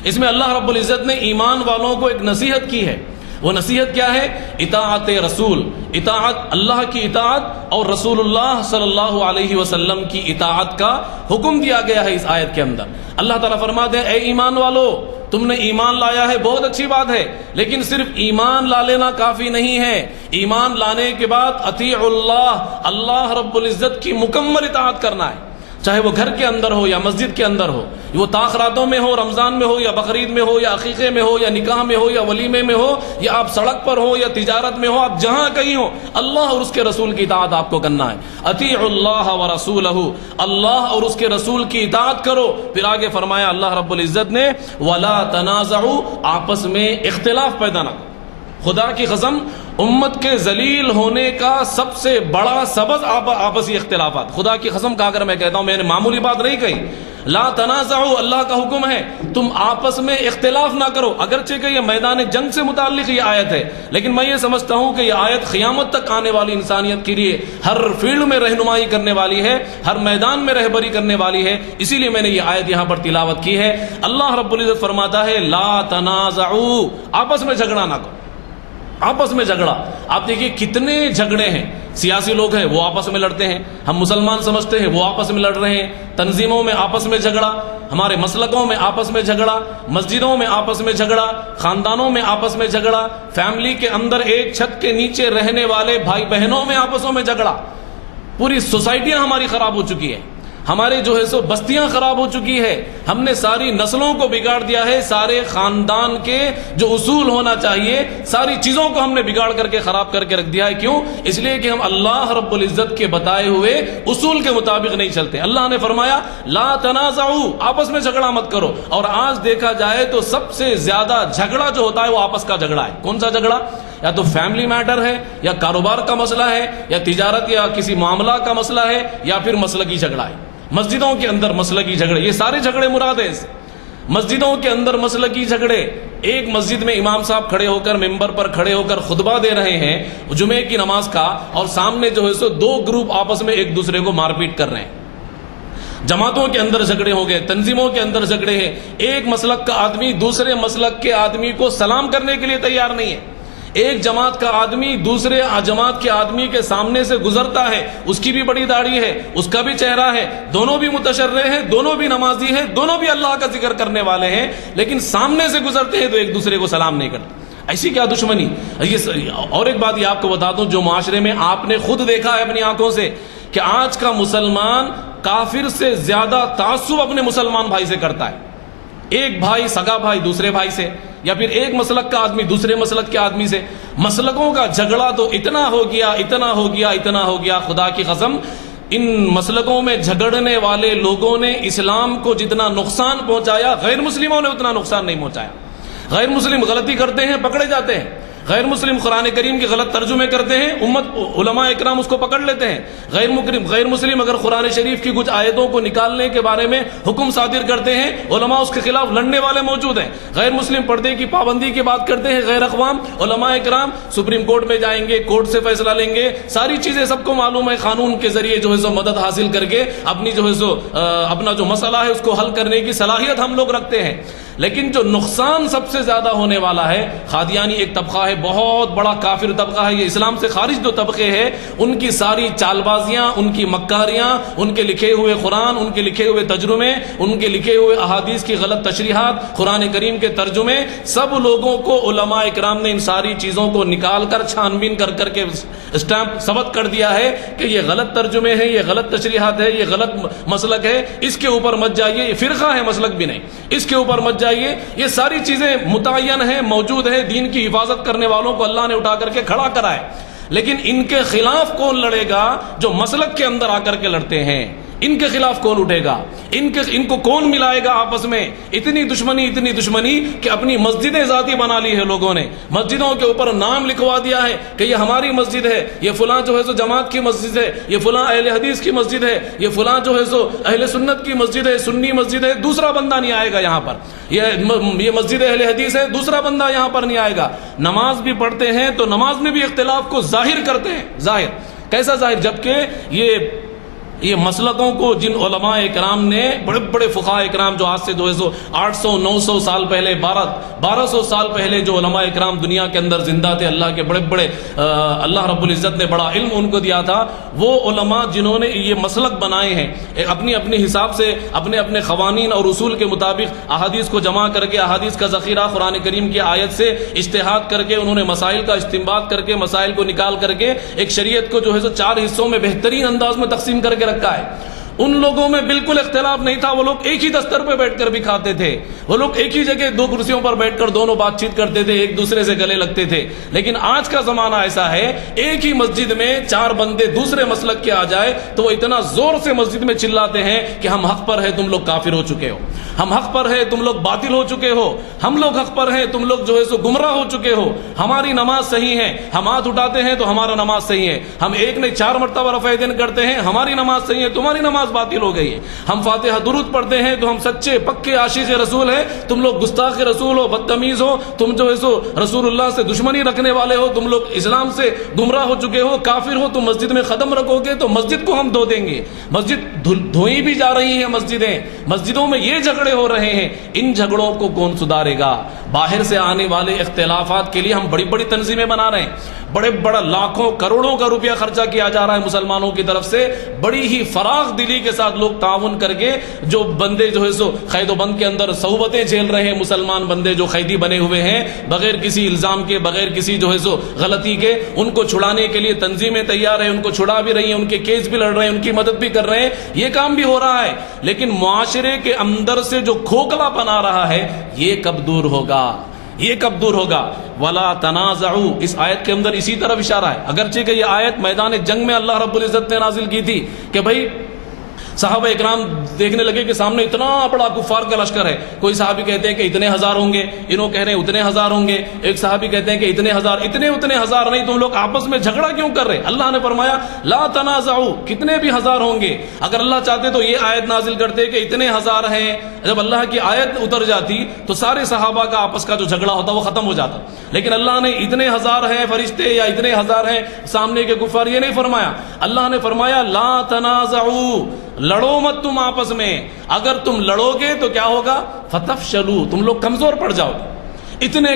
اس میں اللہ رب العزت نے ایمان والوں کو ایک نصیحت کی ہے۔ وہ نصیحت کیا ہے؟ اطاعت رسول، اطاعت اللہ کی اطاعت اور رسول اللہ صلی اللہ علیہ وسلم کی اطاعت کا حکم دیا گیا ہے اس آیت کے اندر۔ اللہ تعالیٰ فرماتے ہیں اے ایمان والو، تم نے ایمان لایا ہے، بہت اچھی بات ہے، لیکن صرف ایمان لا لینا کافی نہیں ہے۔ ایمان لانے کے بعد اطیعوا اللہ، اللہ رب العزت کی مکمل اطاعت کرنا ہے، چاہے وہ گھر کے اندر ہو یا مسجد کے اندر ہو، وہ تاخراتوں میں ہو، رمضان میں ہو یا بقرعید میں ہو یا عقیقے میں ہو یا نکاح میں ہو یا ولیمے میں ہو، یا آپ سڑک پر ہو یا تجارت میں ہو، آپ جہاں کہیں ہو، اللہ اور اس کے رسول کی اطاعت آپ کو کرنا ہے۔ اطیعوا اللہ ورسولہ، اللہ اور اس کے رسول کی اطاعت کرو۔ پھر آگے فرمایا اللہ رب العزت نے ولا تنازعوا، آپس میں اختلاف پیدا نہ کرو۔ خدا کی قسم امت کے ذلیل ہونے کا سب سے بڑا سبب آپسی اختلافات۔ خدا کی قسم کا اگر میں کہتا ہوں، میں نے معمولی بات نہیں کہی، لا تنازعوا اللہ کا حکم ہے، تم آپس میں اختلاف نہ کرو۔ اگرچہ کہ یہ میدان جنگ سے متعلق یہ آیت ہے، لیکن میں یہ سمجھتا ہوں کہ یہ آیت قیامت تک آنے والی انسانیت کے لیے ہر فیلڈ میں رہنمائی کرنے والی ہے، ہر میدان میں رہبری کرنے والی ہے، اسی لیے میں نے یہ آیت یہاں پر تلاوت کی ہے۔ اللہ رب العزت فرماتا ہے لا تنازعوا، آپس میں جھگڑا نہ کرو، آپس میں جھگڑا۔ آپ دیکھیے کتنے جھگڑے ہیں، سیاسی لوگ ہیں وہ آپس میں لڑتے ہیں، ہم مسلمان سمجھتے ہیں وہ آپس میں لڑ رہے ہیں، تنظیموں میں آپس میں جھگڑا، ہمارے مسلکوں میں آپس میں جھگڑا، مسجدوں میں آپس میں جھگڑا، خاندانوں میں آپس میں جھگڑا، فیملی کے اندر ایک چھت کے نیچے رہنے والے بھائی بہنوں میں آپسوں میں جھگڑا۔ پوری سوسائٹیاں ہماری خراب ہو چکی ہیں، ہمارے جو ہے سو بستیاں خراب ہو چکی ہے، ہم نے ساری نسلوں کو بگاڑ دیا ہے، سارے خاندان کے جو اصول ہونا چاہیے ساری چیزوں کو ہم نے بگاڑ کر کے خراب کر کے رکھ دیا ہے۔ کیوں؟ اس لیے کہ ہم اللہ رب العزت کے بتائے ہوئے اصول کے مطابق نہیں چلتے۔ اللہ نے فرمایا لا تنازعوا، آپس میں جھگڑا مت کرو۔ اور آج دیکھا جائے تو سب سے زیادہ جھگڑا جو ہوتا ہے وہ آپس کا جھگڑا ہے۔ کون سا جھگڑا؟ یا تو فیملی میٹر ہے، یا کاروبار کا مسئلہ ہے، یا تجارت یا کسی معاملہ کا مسئلہ ہے، یا پھر مسلکی جھگڑا ہے۔ مسجدوں کے اندر مسلکی جھگڑے، یہ سارے جھگڑے مراد ہیں۔ مسجدوں کے اندر مسلکی جھگڑے، ایک مسجد میں امام صاحب کھڑے ہو کر ممبر پر کھڑے ہو کر خطبہ دے رہے ہیں جمعے کی نماز کا، اور سامنے جو ہے سو دو گروپ آپس میں ایک دوسرے کو مار پیٹ کر رہے ہیں۔ جماعتوں کے اندر جھگڑے ہو گئے، تنظیموں کے اندر جھگڑے ہیں، ایک مسلک کا آدمی دوسرے مسلک کے آدمی کو سلام کرنے کے لیے تیار نہیں ہے، ایک جماعت کا آدمی دوسرے جماعت کے آدمی کے سامنے سے گزرتا ہے، اس کی بھی بڑی داڑھی ہے، اس کا بھی چہرہ ہے، دونوں بھی متشرع ہیں، دونوں بھی نمازی ہیں، دونوں بھی اللہ کا ذکر کرنے والے ہیں، لیکن سامنے سے گزرتے ہیں تو ایک دوسرے کو سلام نہیں کرتے۔ ایسی کیا دشمنی؟ اور ایک بات یہ آپ کو بتا دوں، جو معاشرے میں آپ نے خود دیکھا ہے اپنی آنکھوں سے کہ آج کا مسلمان کافر سے زیادہ تعصب اپنے مسلمان بھائی سے کرتا ہے۔ ایک بھائی سگا بھائی دوسرے بھائی سے، یا پھر ایک مسلک کا آدمی دوسرے مسلک کے آدمی سے، مسلکوں کا جھگڑا تو اتنا ہو گیا، اتنا ہو گیا، اتنا ہو گیا، خدا کی قسم ان مسلکوں میں جھگڑنے والے لوگوں نے اسلام کو جتنا نقصان پہنچایا، غیر مسلموں نے اتنا نقصان نہیں پہنچایا۔ غیر مسلم غلطی کرتے ہیں، پکڑے جاتے ہیں، غیر مسلم قرآن کریم کے غلط ترجمے کرتے ہیں، امت علماء اکرام اس کو پکڑ لیتے ہیں۔ غیر مسلم اگر قرآن شریف کی کچھ آیتوں کو نکالنے کے بارے میں حکم صادر کرتے ہیں، علماء اس کے خلاف لڑنے والے موجود ہیں۔ غیر مسلم پردے کی پابندی کی بات کرتے ہیں، غیر اقوام علماء اکرام سپریم کورٹ میں جائیں گے، کورٹ سے فیصلہ لیں گے، ساری چیزیں سب کو معلوم ہے، قانون کے ذریعے جو ہے سو مدد حاصل کر کے اپنی جو ہے سو اپنا جو مسئلہ ہے اس کو حل کرنے کی صلاحیت ہم لوگ رکھتے ہیں۔ لیکن جو نقصان سب سے زیادہ ہونے والا ہے، قادیانی ایک طبقہ ہے ہے بہت بڑا کافر طبقہ ہے، یہ اسلام سے خارج جو طبقے ہیں ان کی ساری چال بازیاں، ان کی مکاریاں، ان کے لکھے ہوئے قرآن، ان کے لکھے ہوئے ترجمے، ان کے لکھے ہوئے احادیث کی غلط تشریحات، قرآن کریم کے ترجمے، سب لوگوں کو علماء اکرام نے ان ساری چیزوں کو نکال کر چھان بین کر کر کے اسٹامپ ثبت کر دیا ہے کہ یہ غلط ترجمے ہیں، یہ غلط تشریحات ہے، یہ غلط مسلک ہے، اس کے اوپر مت جائیے، یہ فرقہ ہے مسلک بھی نہیں، اس کے اوپر مت جائیے، یہ ساری چیزیں متعین ہیں، موجود ہیں، دین کی حفاظت کرنے والوں کو اللہ نے اٹھا کر کے کھڑا کرا ہے، لیکن ان کے خلاف کون لڑے گا؟ جو مسلک کے اندر آ کر کے لڑتے ہیں، ان کے خلاف کون اٹھے گا؟ ان کو کون ملائے گا آپس میں؟ اتنی دشمنی کہ اپنی مسجدیں ذاتی بنا لی ہے لوگوں نے، مسجدوں کے اوپر نام لکھوا دیا ہے کہ یہ ہماری مسجد ہے، یہ فلاں جو ہے سو جماعت کی مسجد ہے، یہ فلاں اہل حدیث کی مسجد ہے، یہ فلاں جو ہے سو اہل سنت کی مسجد ہے، سنی مسجد ہے، دوسرا بندہ نہیں آئے گا یہاں پر، یہ مسجد اہل حدیث ہے، دوسرا بندہ یہاں پر نہیں آئے گا۔ نماز بھی پڑھتے ہیں تو نماز میں بھی اختلاف کو ظاہر کرتے ہیں، ظاہر کیسا ظاہر؟ جبکہ یہ مسلکوں کو جن علماء اکرام نے، بڑے بڑے فقہاء اکرام جو آج سے 800-900 سال پہلے، 1200 سال پہلے جو علماء اکرام دنیا کے اندر زندہ تھے، اللہ کے بڑے اللہ رب العزت نے بڑا علم ان کو دیا تھا، وہ علماء جنہوں نے یہ مسلک بنائے ہیں، اپنی حساب سے اپنے قوانین اور اصول کے مطابق احادیث کو جمع کر کے، احادیث کا ذخیرہ قرآن کریم کی آیت سے اجتہاد کر کے، انہوں نے مسائل کا استنباط کر کے، مسائل کو نکال کر کے ایک شریعت کو جو ہے 4 حصوں میں بہترین انداز میں تقسیم کر کے رکھا ہے۔ ان لوگوں میں بالکل اختلاف نہیں تھا، وہ لوگ ایک ہی دستر پہ بیٹھ کر بھی کھاتے تھے، وہ لوگ ایک ہی جگہ 2 کرسیوں پر بیٹھ کر دونوں بات چیت کرتے تھے، ایک دوسرے سے گلے لگتے تھے۔ لیکن آج کا زمانہ ایسا ہے، ایک ہی مسجد میں 4 بندے دوسرے مسلک کے آ جائے تو وہ اتنا زور سے مسجد میں چلاتے ہیں کہ ہم حق پر ہیں، تم لوگ کافر ہو چکے ہو، ہم حق پر ہیں، تم لوگ باطل ہو چکے ہو، ہم لوگ حق پر ہیں، تم لوگ جو ہے سو گمراہ ہو چکے ہو، ہماری نماز صحیح ہے، ہم ہاتھ اٹھاتے ہیں تو ہمارا نماز صحیح ہے، ہم ایک نہیں 4 مرتبہ رفع دین کرتے ہیں، ہماری نماز صحیح ہے، تمہاری نماز باطل ہو گئی ہے، ہم فاتحہ درود پڑھتے ہیں تو ہم سچے پکے عاشق رسول ہیں، تم لوگ گستاخ رسول ہو، بدتمیز ہو، تم جو ہے سو رسول اللہ سے دشمنی رکھنے والے ہو، تم لوگ اسلام سے گمراہ ہو چکے ہو، کافر ہو، تم مسجد میں قدم رکھو گے تو مسجد کو ہم دھو دیں گے۔ مسجد دھوئی بھی جا رہی ہیں مسجدوں میں یہ جھگڑے ہو رہے ہیں، ان جھگڑوں کو کون سدھارے گا؟ باہر سے آنے والے اختلافات کے لیے ہم بڑی بڑی تنظیمیں بنا رہے ہیں، بڑا لاکھوں کروڑوں کا روپیہ خرچہ کیا جا رہا ہے مسلمانوں کی طرف سے، بڑی ہی فراخ دلی کے ساتھ لوگ تعاون کر کے، جو بندے جو ہے سو قید و بند کے اندر صعوبتیں جھیل رہے ہیں، مسلمان بندے جو قیدی بنے ہوئے ہیں، بغیر کسی الزام کے، بغیر کسی جو ہے سو غلطی کے، ان کو چھڑانے کے لیے تنظیمیں تیار ہیں، ان کو چھڑا بھی رہی ہیں، ان کے کیس بھی لڑ رہے ہیں، ان کی مدد بھی کر رہے ہیں، یہ کام بھی ہو رہا ہے، لیکن معاشرے کے اندر سے جو کھوکھلا پن آ رہا ہے یہ کب دور ہوگا؟ یہ کب دور ہوگا؟ وَلَا تَنَازَعُوا، اس آیت کے اندر اسی طرف اشارہ ہے، اگرچہ کہ یہ آیت میدان جنگ میں اللہ رب العزت نے نازل کی تھی کہ بھائی صحابہ اکرام دیکھنے لگے کہ سامنے اتنا بڑا کفار کا لشکر ہے، کوئی صحابی کہتے ہیں کہ اتنے ہزار ہوں گے، انہوں کہہ رہے ہیں اتنے ہزار ہوں گے، ایک صحابی کہتے ہیں کہ اتنے ہزار نہیں، تم لوگ آپس میں جھگڑا کیوں کر رہے؟ اللہ نے فرمایا لا تنازعوا، کتنے بھی ہزار ہوں گے، اگر اللہ چاہتے تو یہ آیت نازل کرتے کہ اتنے ہزار ہیں، جب اللہ کی آیت اتر جاتی تو سارے صحابہ کا آپس کا جو جھگڑا ہوتا وہ ختم ہو جاتا، لیکن اللہ نے اتنے ہزار ہیں فرشتے یا اتنے ہزار ہیں سامنے کے کفار یہ نہیں فرمایا، اللہ نے فرمایا لا تنازعوا، لڑو مت تم آپس میں، اگر تم لڑو گے تو کیا ہوگا؟ فتفشلوا، تم لوگ کمزور پڑ جاؤ گے، اتنے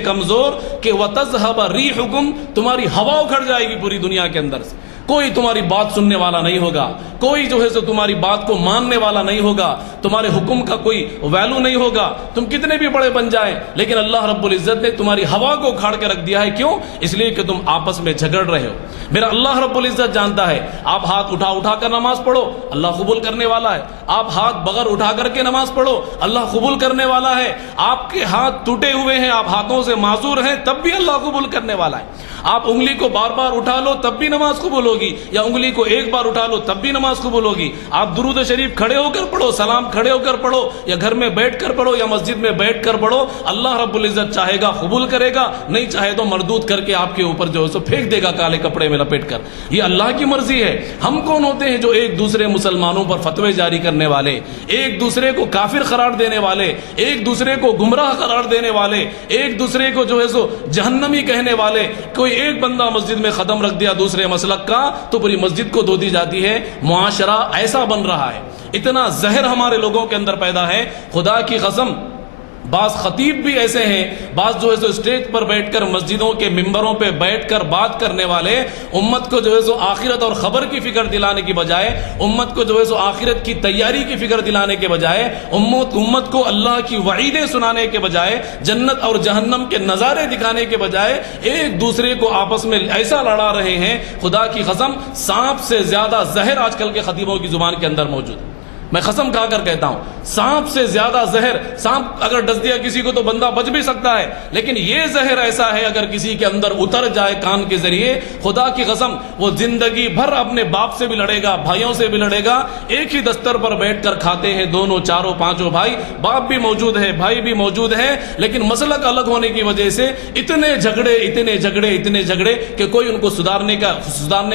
کمزور کہ وتذهب ريحكم، تمہاری ہوا اکھڑ جائے گی پوری دنیا کے اندر سے، کوئی تمہاری بات سننے والا نہیں ہوگا، کوئی جو ہے سو تمہاری بات کو ماننے والا نہیں ہوگا، تمہارے حکم کا کوئی ویلو نہیں ہوگا، تم کتنے بھی بڑے بن جائیں، لیکن اللہ رب العزت نے تمہاری ہوا کو اکھاڑ کے رکھ دیا ہے، کیوں؟ اس لیے کہ تم آپس میں جھگڑ رہے ہو۔ میرا اللہ رب العزت جانتا ہے، آپ ہاتھ اٹھا کر نماز پڑھو، اللہ قبول کرنے والا ہے، آپ ہاتھ بغیر اٹھا کر کے نماز پڑھو، اللہ قبول کرنے والا ہے، آپ کے ہاتھ ٹوٹے ہوئے ہیں، آپ ہاتھوں سے معذور ہیں، تب بھی اللہ قبول کرنے والا ہے، آپ انگلی کو بار بار اٹھا لو تب بھی نماز قبول ہوگی، یا انگلی کو ایک بار اٹھا لو تب بھی نماز قبول ہوگی، آپ درود شریف کھڑے ہو کر پڑھو، سلام کھڑے ہو کر پڑھو، یا گھر میں بیٹھ کر پڑھو یا مسجد میں بیٹھ کر پڑھو، اللہ رب العزت چاہے گا قبول کرے گا، نہیں چاہے تو مردود کر کے آپ کے اوپر جو ہے سو پھینک دے گا کالے کپڑے میں لپیٹ کر، یہ اللہ کی مرضی ہے۔ ہم کون ہوتے ہیں جو ایک دوسرے مسلمانوں پر فتوے جاری کرنے والے، ایک دوسرے کو کافر قرار دینے والے، ایک دوسرے کو گمراہ قرار دینے والے، ایک دوسرے کو جو ہے سو جہنمی کہنے والے، کوئی ایک بندہ مسجد میں قدم رکھ دیا دوسرے مسلک کا تو پوری مسجد کو دھو دی جاتی ہے۔ معاشرہ ایسا بن رہا ہے، اتنا زہر ہمارے لوگوں کے اندر پیدا ہے، خدا کی قسم بعض خطیب بھی ایسے ہیں، بعض جو ہے سو اسٹیج پر بیٹھ کر مسجدوں کے ممبروں پہ بیٹھ کر بات کرنے والے امت کو جو ہے سو آخرت اور خبر کی فکر دلانے کی بجائے، امت کو جو ہے سو آخرت کی تیاری کی فکر دلانے کے بجائے، امت کو اللہ کی وعیدیں سنانے کے بجائے، جنت اور جہنم کے نظارے دکھانے کے بجائے ایک دوسرے کو آپس میں ایسا لڑا رہے ہیں، خدا کی قسم سانپ سے زیادہ زہر آج کل کے خطیبوں کی زبان کے اندر موجود ہے۔ میں قسم کھا کر کہتا ہوں، سانپ سے زیادہ زہر، سانپ اگر ڈس دیا کسی کو تو بندہ بچ بھی سکتا ہے، لیکن یہ زہر ایسا ہے اگر کسی کے اندر اتر جائے کان کے ذریعے، خدا کی قسم وہ زندگی بھر اپنے باپ سے بھی لڑے گا، بھائیوں سے بھی لڑے گا۔ ایک ہی دستر پر بیٹھ کر کھاتے ہیں دونوں چاروں پانچوں بھائی، باپ بھی موجود ہے، بھائی بھی موجود ہے، لیکن مسلک الگ ہونے کی وجہ سے اتنے جھگڑے کہ کوئی ان کو سدھارنے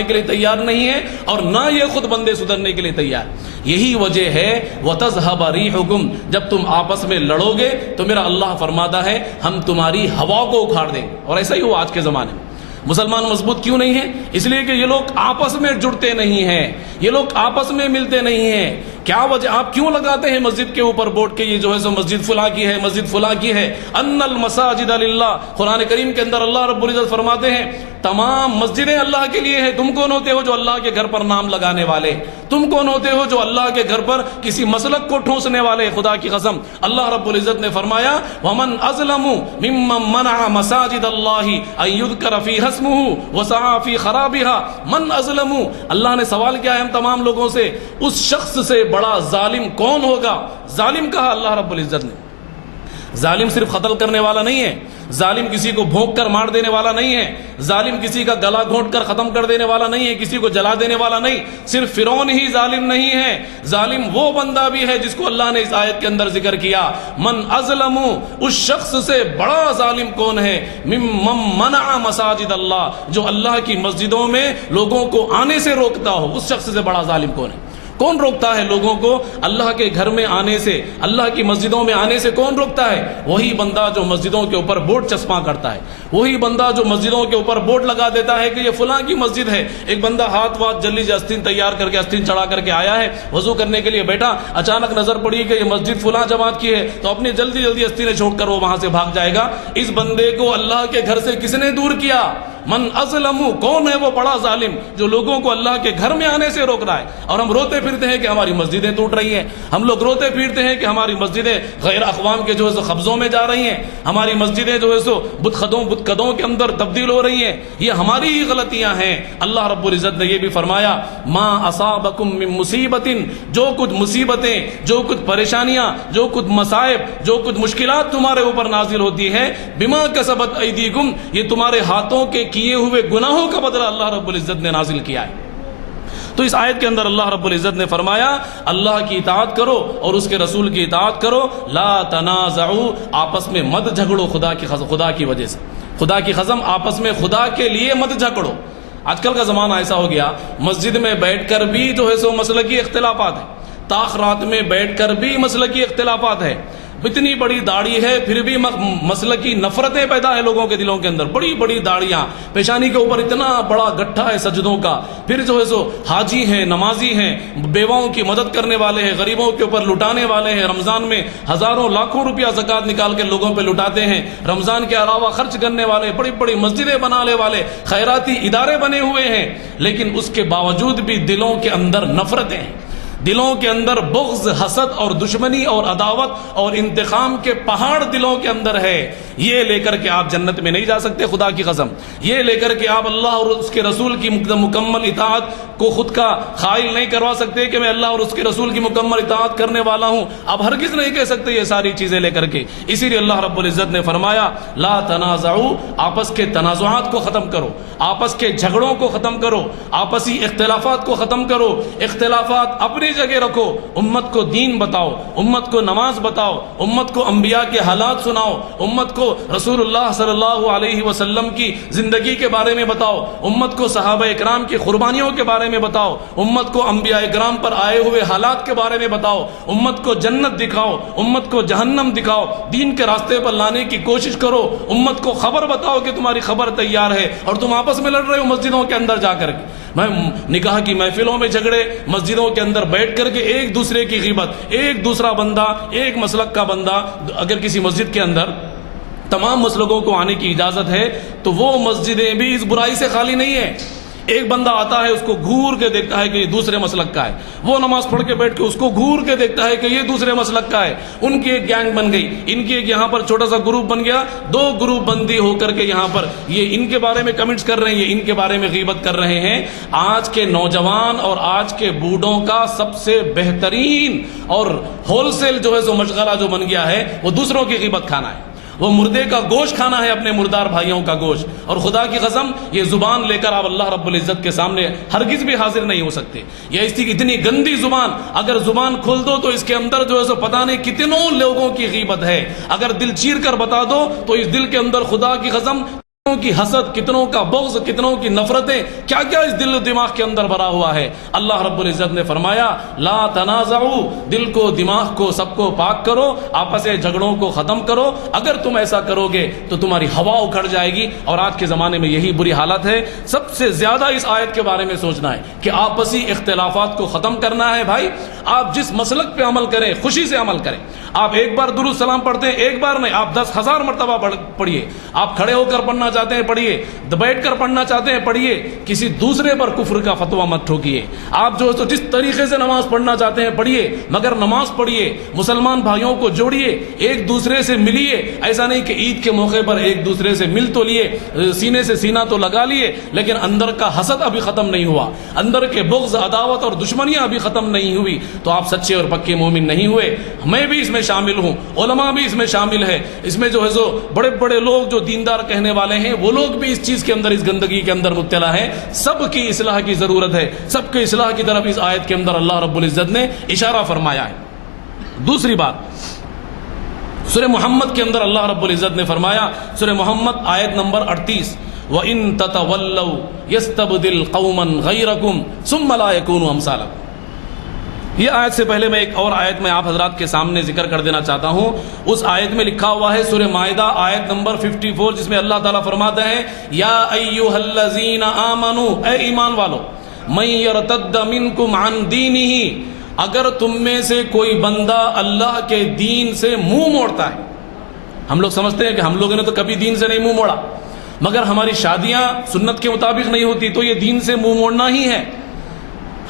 کے لیے تیار نہیں ہے، اور نہ یہ خود بندے سدھرنے کے لیے تیار۔ یہی وجہ ہے وَتَذْهَبَ رِيحُكُمْ، جب تم آپس میں لڑو گے تو میرا اللہ فرماتا ہے ہم تمہاری ہوا کو اکھاڑ دیں گے۔ اور ایسا ہی ہوا آج کے زمانے میں۔ مسلمان مضبوط کیوں نہیں ہیں؟ اس لیے کہ یہ لوگ آپس میں جڑتے نہیں ہیں، یہ لوگ آپس میں ملتے نہیں ہیں۔ کیا وجہ؟ آپ کیوں لگاتے ہیں مسجد کے اوپر بورڈ کے یہ جو ہے سو مسجد فلاں کی ہے، مسجد فلاں کی ہے؟ ان المساجد للہ، قرآن کریم کے اندر اللہ رب العزت فرماتے ہیں تمام مسجدیں اللہ کے لیے ہیں۔ تم کون ہوتے ہو جو اللہ کے گھر پر نام لگانے والے؟ تم کون ہوتے ہو جو اللہ کے گھر پر کسی مسلک کو ٹھونسنے والے؟ خدا کی قسم اللہ رب العزت نے فرمایا وَمَنْ أَظْلَمُ مِمَّنْ مَنَعَ مَسَاجِدَ اللَّهِ أَنْ يُذْكَرَ فِيهَا اسْمُهُ وَسَعَى فِي خَرَابِهَا مَنْ أَظْلَمُ۔ اللہ نے سوال کیا ہے ہم تمام لوگوں سے، اس شخص سے بڑا ظالم کون ہوگا؟ ظالم کہا اللہ رب العزت نے۔ ظالم صرف قتل کرنے والا نہیں ہے، ظالم کسی کو بھونک کر مار دینے والا نہیں ہے، ظالم کسی کا گلا گھونٹ کر ختم کر دینے والا نہیں ہے، کسی کو جلا دینے والا نہیں۔ صرف فرعون ہی ظالم نہیں ہے، ظالم وہ بندہ بھی ہے جس کو اللہ نے اس آیت کے اندر ذکر کیا من ازلم، اس شخص سے بڑا ظالم کون ہے؟ ممن منع مساجد اللہ، جو اللہ کی مسجدوں میں لوگوں کو آنے سے روکتا ہو، اس شخص سے بڑا ظالم کون ہے؟ کون روکتا ہے لوگوں کو اللہ کے گھر میں آنے سے، اللہ کی مسجدوں میں آنے سے؟ کون روکتا ہے؟ وہی بندہ جو مسجدوں کے اوپر بورڈ چسپاں کرتا ہے، وہی بندہ جو مسجدوں کے اوپر بورڈ لگا دیتا ہے کہ یہ فلاں کی مسجد ہے۔ ایک بندہ ہاتھ جلدی سے استین تیار کر کے استین چڑھا کر کے آیا ہے، وضو کرنے کے لیے بیٹھا، اچانک نظر پڑی کہ یہ مسجد فلاں جماعت کی ہے، تو اپنی جلدی استینیں چھوڑ کر وہ وہاں سے بھاگ جائے گا۔ اس بندے کو اللہ کے گھر سے کس نے دور کیا؟ من ازلم، کون ہے وہ بڑا ظالم جو لوگوں کو اللہ کے گھر میں آنے سے روک رہا ہے؟ اور ہم روتے پھرتے ہیں کہ ہماری مسجدیں ٹوٹ رہی ہیں، ہم لوگ روتے پھرتے ہیں کہ ہماری مسجدیں غیر اقوام کے جو ہے سو قبضوں میں جا رہی ہیں، ہماری مسجدیں جو ہے سو بت قدوں کے اندر تبدیل ہو رہی ہیں۔ یہ ہماری ہی غلطیاں ہیں۔ اللہ رب العزت نے یہ بھی فرمایا ما اصابکم من مصیبت، جو کچھ مصیبتیں، جو کچھ پریشانیاں، جو کچھ مصائب، جو کچھ مشکلات تمہارے اوپر نازل ہوتی ہے بما کسبت ایدیکم، یہ تمہارے ہاتھوں کے کیے ہوئے گناہوں کا بدلہ اللہ رب العزت نے نازل کیا ہے۔ تو اس آیت کے اندر اللہ رب العزت نے فرمایا اللہ کی اطاعت کرو اور اس کے رسول کی اطاعت کرو، لا تنازعوا، آپس میں مت جھگڑو، خدا کی وجہ سے، خدا کی قسم آپس میں خدا کے لیے مت جھگڑو۔ آج کل کا زمانہ ایسا ہو گیا مسجد میں بیٹھ کر بھی جو ہے سو مسلکی اختلافات ہیں، تاخرات میں بیٹھ کر بھی مسلکی اختلافات ہے، اتنی بڑی داڑھی ہے پھر بھی مسلکی نفرتیں پیدا ہے لوگوں کے دلوں کے اندر، بڑی بڑی داڑیاں، پیشانی کے اوپر اتنا بڑا گٹھا ہے سجدوں کا، پھر جو ہے سو حاجی ہیں، نمازی ہیں، بیواؤں کی مدد کرنے والے ہیں، غریبوں کے اوپر لٹانے والے ہیں، رمضان میں ہزاروں لاکھوں روپیہ زکوٰۃ نکال کے لوگوں پہ لٹاتے ہیں، رمضان کے علاوہ خرچ کرنے والے، بڑی بڑی مسجدیں بنانے والے، خیراتی ادارے بنے ہوئے ہیں، لیکن اس کے باوجود بھی دلوں کے اندر نفرتیں ہیں، دلوں کے اندر بغض، حسد اور دشمنی اور عداوت اور انتقام کے پہاڑ دلوں کے اندر ہے۔ یہ لے کر کے آپ جنت میں نہیں جا سکتے، خدا کی قسم، یہ لے کر کے آپ اللہ اور اس کے رسول کی مکمل اطاعت کو خود کا قائل نہیں کروا سکتے کہ میں اللہ اور اس کے رسول کی مکمل اطاعت کرنے والا ہوں، آپ ہرگز نہیں کہہ سکتے یہ ساری چیزیں لے کر کے۔ اسی لیے اللہ رب العزت نے فرمایا لا تنازعوا، آپس کے تنازعات کو ختم کرو، آپس کے جھگڑوں کو ختم کرو، آپسی اختلافات کو ختم کرو، اختلافات اپنی جگہ رکھو، امت کو دین بتاؤ، امت کو نماز بتاؤ، امت کو انبیاء کے حالات سناؤ، امت کو رسول اللہ صلی اللہ علیہ وسلم کی زندگی کے بارے میں بتاؤ، امت کو صحابہ اکرام کی قربانیوں کے بارے میں بتاؤ، امت کو انبیاء اکرام پر آئے ہوئے حالات کے بارے میں بتاؤ، امت کو جنت دکھاؤ، امت کو جہنم دکھاؤ، دین کے راستے پر لانے کی کوشش کرو، امت کو خبر بتاؤ کہ تمہاری خبر تیار ہے، اور تم آپس میں لڑ رہے ہو مسجدوں کے اندر جا کر کے۔ میں نکاح کی محفلوں میں جھگڑے، مسجدوں کے اندر بیٹھ کر کے ایک دوسرے کی غیبت، ایک دوسرا بندہ، ایک مسلک کا بندہ اگر کسی مسجد کے اندر تمام مسلکوں کو آنے کی اجازت ہے تو وہ مسجدیں بھی اس برائی سے خالی نہیں ہے۔ ایک بندہ آتا ہے، اس کو گھور کے دیکھتا ہے کہ یہ دوسرے مسلک کا ہے، وہ نماز پڑھ کے بیٹھ کے اس کو گھور کے دیکھتا ہے کہ یہ دوسرے مسلک کا ہے، ان کی ایک گینگ بن گئی، ان کی ایک یہاں پر چھوٹا سا گروپ بن گیا، دو گروپ بندی ہو کر کے یہاں پر یہ ان کے بارے میں کمنٹس کر رہے ہیں، یہ ان کے بارے میں غیبت کر رہے ہیں۔ آج کے نوجوان اور آج کے بوڑھوں کا سب سے بہترین اور ہول سیل جو ہے سو مشغلہ جو بن گیا ہے وہ دوسروں کی غیبت کھانا ہے، وہ مردے کا گوشت کھانا ہے، اپنے مردار بھائیوں کا گوشت۔ اور خدا کی قسم یہ زبان لے کر آپ اللہ رب العزت کے سامنے ہرگز بھی حاضر نہیں ہو سکتے۔ یہ اس کی اتنی گندی زبان، اگر زبان کھول دو تو اس کے اندر جو ہے سو پتہ نہیں کتنوں لوگوں کی غیبت ہے، اگر دل چیر کر بتا دو تو اس دل کے اندر خدا کی قسم کتنوں کی حسد، کتنوں کا بغض، کتنوں کی نفرتیں، کیا کیا اس دل و دماغ کے اندر بھرا ہوا ہے۔ اللہ رب العزت نے فرمایا لا تنازعوا، دل کو دماغ کو سب کو پاک کرو، آپس جھگڑوں کو ختم کرو، اگر تم ایسا کرو گے تو تمہاری ہوا اکھڑ جائے گی۔ اور آج کے زمانے میں یہی بری حالت ہے۔ سب سے زیادہ اس آیت کے بارے میں سوچنا ہے کہ آپسی اختلافات کو ختم کرنا ہے۔ بھائی آپ جس مسلک پہ عمل کریں خوشی سے عمل کریں، آپ ایک بار درود سلام پڑھتے ہیں، ایک بار نہیں، آپ 10,000 مرتبہ پڑھیے، آپ کھڑے ہو کر پڑھنا چاہتے ہیں پڑھیے، بیٹھ کر پڑھنا چاہتے ہیں پڑھیے، کسی دوسرے پر کفر کا فتویٰ مت ٹھوکیے۔ آپ جو جس طریقے سے نماز پڑھنا چاہتے ہیں پڑھیے، مگر نماز پڑھیے، مسلمان بھائیوں کو جوڑیے، ایک دوسرے سے ملیے۔ ایسا نہیں کہ عید کے موقع پر ایک دوسرے سے مل تو لیے، سینے سے سینہ تو لگا لیے، لیکن اندر کا حسد ابھی ختم نہیں ہوا، اندر کے بغض، عداوت اور دشمنیاں ابھی ختم نہیں ہوئی، تو آپ سچے اور پکے مومن نہیں ہوئے۔ میں بھی اس میں شامل ہوں، علماء بھی اس میں شامل ہے، اس میں جو ہے سو بڑے بڑے لوگ جو دیندار کہنے والے ہیں وہ لوگ بھی اس چیز کے اندر، اس گندگی کے اندر مبتلا ہیں۔ سب کی اصلاح کی ضرورت ہے، سب کی اصلاح کی طرف اس آیت کے اندر اللہ رب العزت نے اشارہ فرمایا ہے۔ دوسری بات، سورہ محمد کے اندر اللہ رب العزت نے فرمایا، سورہ محمد آیت نمبر 38، وَإِن تَتَوَلَّوْا يَسْتَبْدِلْ قَوْمًا غَيْرَكُمْ ثُمَّ لَا يَكُونُوا أَمْثَالَكُمْ۔ یہ آیت سے پہلے میں ایک اور آیت میں آپ حضرات کے سامنے ذکر کر دینا چاہتا ہوں۔ اس آیت میں لکھا ہوا ہے سورہ مائدہ آیت نمبر 54، جس میں اللہ تعالیٰ فرماتے ہیں یا ایھا الذین آمنوا، اے ایمان والو، من یرتد منکم عن دینہ، اگر تم میں سے کوئی بندہ اللہ کے دین سے منہ موڑتا ہے۔ ہم لوگ سمجھتے ہیں کہ ہم لوگوں نے تو کبھی دین سے نہیں منہ موڑا، مگر ہماری شادیاں سنت کے مطابق نہیں ہوتی تو یہ دین سے منہ موڑنا ہی ہے۔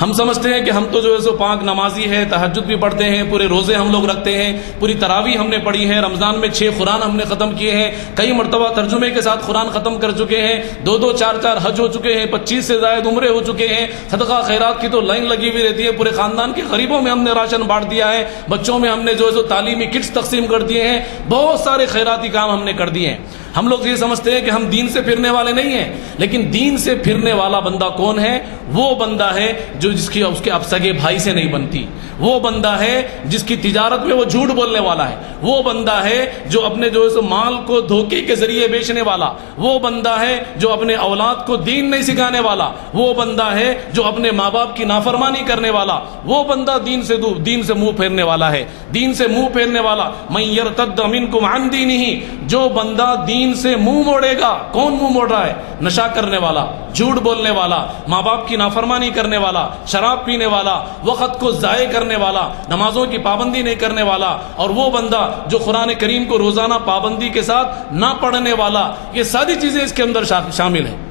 ہم سمجھتے ہیں کہ ہم تو جو ہے سو پاک نمازی ہے، تہجد بھی پڑھتے ہیں، پورے روزے ہم لوگ رکھتے ہیں، پوری تراویح ہم نے پڑھی ہے، رمضان میں 6 قرآن ہم نے ختم کیے ہیں، کئی مرتبہ ترجمے کے ساتھ قرآن ختم کر چکے ہیں، 2 4 حج ہو چکے ہیں، 25 سے زائد عمرے ہو چکے ہیں، صدقہ خیرات کی تو لائن لگی ہوئی رہتی ہے، پورے خاندان کے غریبوں میں ہم نے راشن بانٹ دیا ہے، بچوں میں ہم نے جو ہے سو تعلیمی کٹس تقسیم کر دیے ہیں، بہت سارے خیراتی کام ہم نے کر دیے ہیں۔ ہم لوگ یہ سمجھتے ہیں کہ ہم دین سے پھرنے والے نہیں ہیں، لیکن دین سے پھرنے والا بندہ کون ہے؟ وہ بندہ ہے جو اس کے اب سگے بھائی سے نہیں بنتی، وہ بندہ ہے جس کی تجارت میں وہ جھوٹ بولنے والا ہے، وہ بندہ ہے جو اپنے جو ہے سو مال کو دھوکے کے ذریعے بیچنے والا، وہ بندہ ہے جو اپنے اولاد کو دین نہیں سکھانے والا، وہ بندہ ہے جو اپنے ماں باپ کی نافرمانی کرنے والا، وہ بندہ دین سے منہ پھیرنے والا ہے، دین سے منہ پھیرنے والا۔ من یرتد منکم عن دینہ، جو بندہ دین سے منہ موڑے گا، کون منہ موڑ رہا ہے؟ نشہ کرنے والا، جھوٹ بولنے والا، ماں باپ کی نافرمانی کرنے والا، شراب پینے والا، وقت کو ضائع کرنے والا، نمازوں کی پابندی نہیں کرنے والا، اور وہ بندہ جو قرآن کریم کو روزانہ پابندی کے ساتھ نہ پڑھنے والا۔ یہ ساری چیزیں اس کے اندر شامل ہیں۔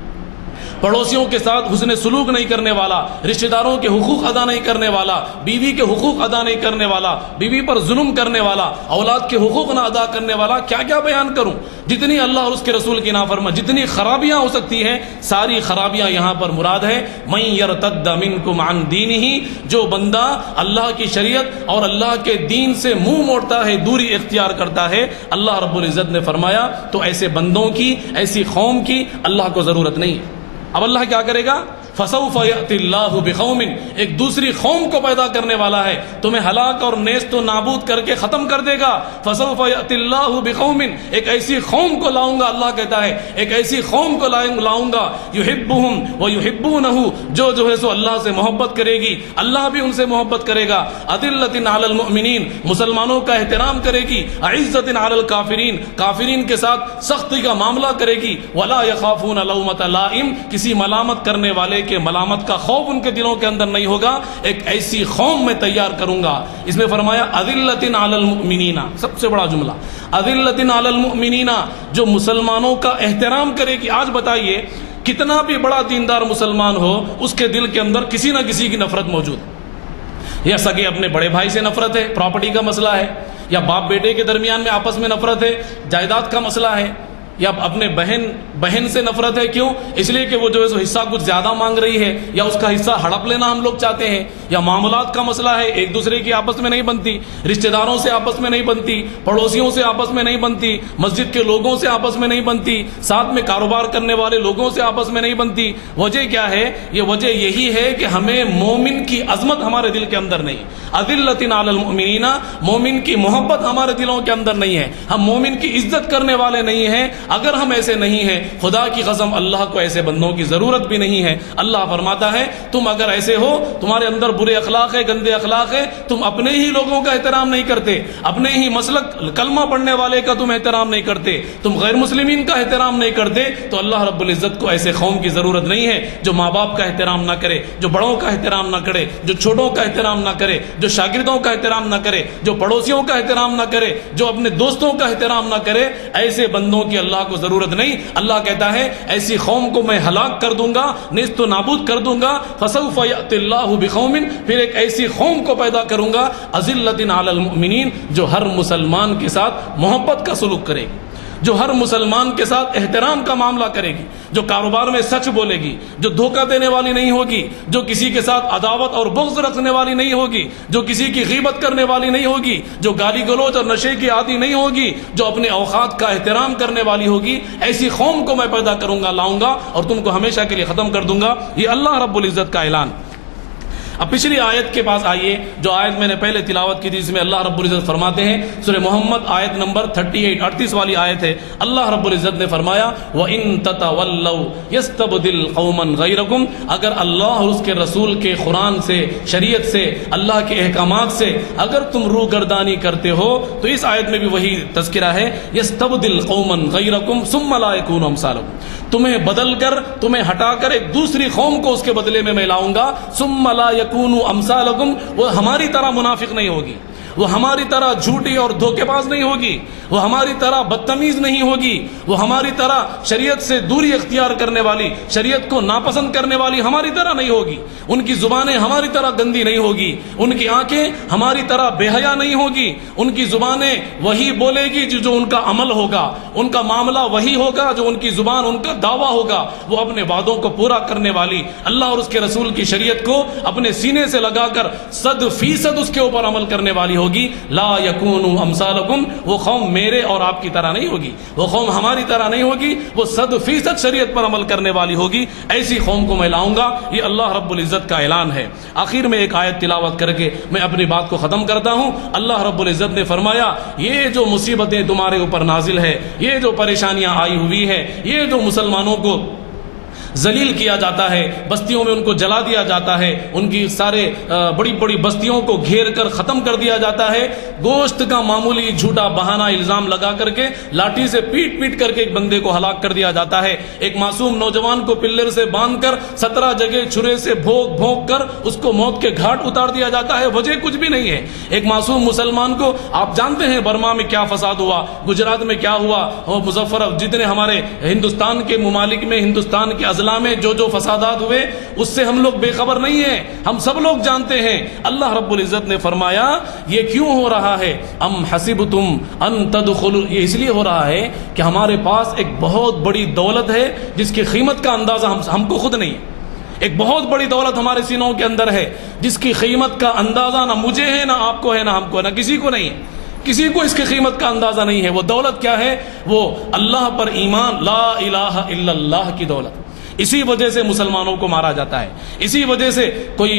پڑوسیوں کے ساتھ حسن سلوک نہیں کرنے والا، رشتہ داروں کے حقوق ادا نہیں کرنے والا، بیوی کے حقوق ادا نہیں کرنے والا، بیوی پر ظلم کرنے والا، اولاد کے حقوق نہ ادا کرنے والا، کیا کیا بیان کروں، جتنی اللہ اور اس کے رسول کی نافرمانی، جتنی خرابیاں ہو سکتی ہیں، ساری خرابیاں یہاں پر مراد ہے۔ من یرتد منکم عن دینہ، جو بندہ اللہ کی شریعت اور اللہ کے دین سے منہ موڑتا ہے، دوری اختیار کرتا ہے، اللہ رب العزت نے فرمایا تو ایسے بندوں کی، ایسی قوم کی اللہ کو ضرورت نہیں ہے۔ اب اللہ کیا کرے گا؟ فَسَوْفَ يَأْتِ اللَّهُ بِقَوْمٍ، ایک دوسری قوم کو پیدا کرنے والا ہے، تمہیں ہلاک اور نیست و نابود کر کے ختم کر دے گا۔ فَسَوْفَ يَأْتِ اللَّهُ بِقَوْمٍ، ایک ایسی قوم کو لاؤں گا، اللہ کہتا ہے ایک ایسی قوم کو لاؤں گا، يُحِبُّهُمْ وَيُحِبُّونَهُ، جو ہے سو اللہ سے محبت کرے گی، اللہ بھی ان سے محبت کرے گا۔ أَذِلَّةٍ عَلَى الْمُؤْمِنِينَ، مسلمانوں کا احترام کرے گی، أَعِزَّةٍ عَلَى الْكَافِرِينَ، کافرین کے ساتھ سختی کا معاملہ کرے گی، وَلَا يَخَافُونَ لَوْمَةَ لَائِمٍ، کسی ملامت کرنے والے کے ملامت کا خوف ان کے دلوں کے اندر نہیں ہوگا، ایک ایسی قوم میں تیار کروں گا۔ اس میں فرمایا اذلۃ علی المؤمنین، سب سے بڑا جملہ اذلۃ علی المؤمنین، جو مسلمانوں کا احترام کرے گی۔ آج بتائیے کتنا بھی بڑا دیندار مسلمان ہو، اس کے دل کے اندر کسی نہ کسی کی نفرت موجود ہے، یا سگے اپنے بڑے بھائی سے نفرت ہے، پراپرٹی کا مسئلہ ہے، یا باپ بیٹے کے درمیان میں آپس میں نفرت ہے، جائیداد کا مسئلہ ہے، یا اپنے بہن سے نفرت ہے۔ کیوں؟ اس لیے کہ وہ جو ہے سو حصہ کچھ زیادہ مانگ رہی ہے، یا اس کا حصہ ہڑپ لینا ہم لوگ چاہتے ہیں، یا معاملات کا مسئلہ ہے، ایک دوسرے کی آپس میں نہیں بنتی، رشتہ داروں سے آپس میں نہیں بنتی، پڑوسیوں سے آپس میں نہیں بنتی، مسجد کے لوگوں سے آپس میں نہیں بنتی، ساتھ میں کاروبار کرنے والے لوگوں سے آپس میں نہیں بنتی۔ وجہ کیا ہے؟ یہ وجہ یہی ہے کہ ہمیں مومن کی عظمت ہمارے دل کے اندر نہیں، اذلۃ علی المؤمنین، مومن کی محبت ہمارے دلوں کے اندر نہیں ہے، ہم مومن کی عزت کرنے والے نہیں ہیں۔ اگر ہم ایسے نہیں ہیں، خدا کی قسم اللہ کو ایسے بندوں کی ضرورت بھی نہیں ہے۔ اللہ فرماتا ہے تم اگر ایسے ہو، تمہارے اندر برے اخلاق ہے، گندے اخلاق ہے، تم اپنے ہی لوگوں کا احترام نہیں کرتے، اپنے ہی مسلک کلمہ پڑھنے والے کا تم احترام نہیں کرتے، تم غیر مسلمین کا احترام نہیں کرتے، تو اللہ رب العزت کو ایسے قوم کی ضرورت نہیں ہے جو ماں باپ کا احترام نہ کرے، جو بڑوں کا احترام نہ کرے، جو چھوٹوں کا احترام نہ کرے، جو شاگردوں کا احترام نہ کرے، جو پڑوسیوں کا احترام نہ کرے، جو اپنے دوستوں کا احترام نہ کرے۔ ایسے بندوں کی اللہ کو ضرورت نہیں۔ اللہ کہتا ہے ایسی قوم کو میں ہلاک کر دوں گا، نیست و نابود کر دوں گا۔ فسوف یأتی اللہ بقوم، پھر ایک ایسی قوم کو پیدا کروں گا اذلۃ علی المؤمنین، جو ہر مسلمان کے ساتھ محبت کا سلوک کرے گی، جو ہر مسلمان کے ساتھ احترام کا معاملہ کرے گی، جو کاروبار میں سچ بولے گی، جو دھوکہ دینے والی نہیں ہوگی، جو کسی کے ساتھ عداوت اور بغض رکھنے والی نہیں ہوگی، جو کسی کی غیبت کرنے والی نہیں ہوگی، جو گالی گلوچ اور نشے کی عادی نہیں ہوگی، جو اپنے اوقات کا احترام کرنے والی ہوگی۔ ایسی قوم کو میں پیدا کروں گا، لاؤں گا، اور تم کو ہمیشہ کے لیے ختم کر دوں گا۔ یہ اللہ رب العزت کا اعلان۔ اب پچھلی آیت کے پاس آئیے، جو آیت میں نے پہلے تلاوت کی تھی، جس میں اللہ رب العزت فرماتے ہیں، سورہ محمد آیت نمبر 38 والی آیت ہے۔ اللہ رب العزت نے فرمایا وَإِن تَتَوَلَّوْا يَسْتَبْدِلْ قَوْمًا غَيْرَكُمْ، اگر اللہ اور اس کے رسول کے قرآن سے، شریعت سے، اللہ کے احکامات سے اگر تم روگردانی کرتے ہو، تو اس آیت میں بھی وہی تذکرہ ہے، يَسْتَبْدِلْ قَوْمًا غَيْرَكُمْ ثُمَّ لَا يَكُونُوا أَمْثَالَكُمْ، تمہیں بدل کر، تمہیں ہٹا کر ایک دوسری قوم کو اس کے بدلے میں لاؤں گا۔ ثم لا يكونوا امثالكم، وہ ہماری طرح منافق نہیں ہوگی، وہ ہماری طرح جھوٹی اور دھوکے باز نہیں ہوگی، وہ ہماری طرح بدتمیز نہیں ہوگی، وہ ہماری طرح شریعت سے دوری اختیار کرنے والی، شریعت کو ناپسند کرنے والی ہماری طرح نہیں ہوگی، ان کی زبانیں ہماری طرح گندی نہیں ہوگی، ان کی آنکھیں ہماری طرح بے حیا نہیں ہوگی، ان کی زبانیں وہی بولے گی جو ان کا عمل ہوگا، ان کا معاملہ وہی ہوگا جو ان کی زبان، ان کا دعویٰ ہوگا، وہ اپنے وعدوں کو پورا کرنے والی، اللہ اور اس کے رسول کی شریعت کو اپنے سینے سے لگا کر 100% اس کے اوپر عمل کرنے والی ہوگی۔ لا یکونوا امثالکم، وہ قوم میرے اور آپ کی طرح نہیں ہوگی، وہ قوم ہماری طرح نہیں ہوگی، وہ 100% شریعت پر عمل کرنے والی ہوگی۔ ایسی قوم کو میں لاؤں گا، یہ اللہ رب العزت کا اعلان ہے۔ آخر میں ایک آیت تلاوت کر کے میں اپنی بات کو ختم کرتا ہوں۔ اللہ رب العزت نے فرمایا یہ جو مصیبتیں تمہارے اوپر نازل ہے، یہ جو پریشانیاں آئی ہوئی ہے، یہ جو مسلمانوں کو ذلیل کیا جاتا ہے، بستیوں میں ان کو جلا دیا جاتا ہے، ان کی سارے بڑی بڑی بستیوں کو گھیر کر ختم کر دیا جاتا ہے، گوشت کا معمولی جھوٹا بہانہ الزام لگا کر کے لاٹھی سے پیٹ کر کے ایک بندے کو ہلاک کر دیا جاتا ہے، ایک معصوم نوجوان کو پلر سے باندھ کر 17 جگہ چھرے سے بھونک کر اس کو موت کے گھاٹ اتار دیا جاتا ہے، وجہ کچھ بھی نہیں ہے۔ ایک معصوم مسلمان کو، آپ جانتے ہیں برما میں کیا فساد ہوا، گجرات میں کیا ہوا، اور مظفر جتنے ہمارے ہندوستان کے ممالک میں، ہندوستان کے اضلاع میں جو فسادات ہوئے، اس سے ہم لوگ بے خبر نہیں ہیں، ہم سب لوگ جانتے ہیں۔ اللہ رب العزت نے فرمایا یہ کیوں ہو رہا ہے؟ ام حسبتم ان تدخلوا، یہ اس لیے ہو رہا ہے کہ ہمارے پاس ایک بہت بڑی دولت ہے جس کی قیمت کا اندازہ ہم کو خود نہیں ہے۔ ایک بہت بڑی دولت ہمارے سینوں کے اندر ہے جس کی قیمت کا اندازہ نہ مجھے ہے، نہ آپ کو ہے، نہ ہم کو ہے، نہ کسی کو نہیں ہے، کسی کو اس کی قیمت کا اندازہ نہیں ہے۔ وہ دولت کیا ہے؟ وہ اللہ پر ایمان، لا الہ الا اللہ کی دولت۔ اسی وجہ سے مسلمانوں کو مارا جاتا ہے، اسی وجہ سے کوئی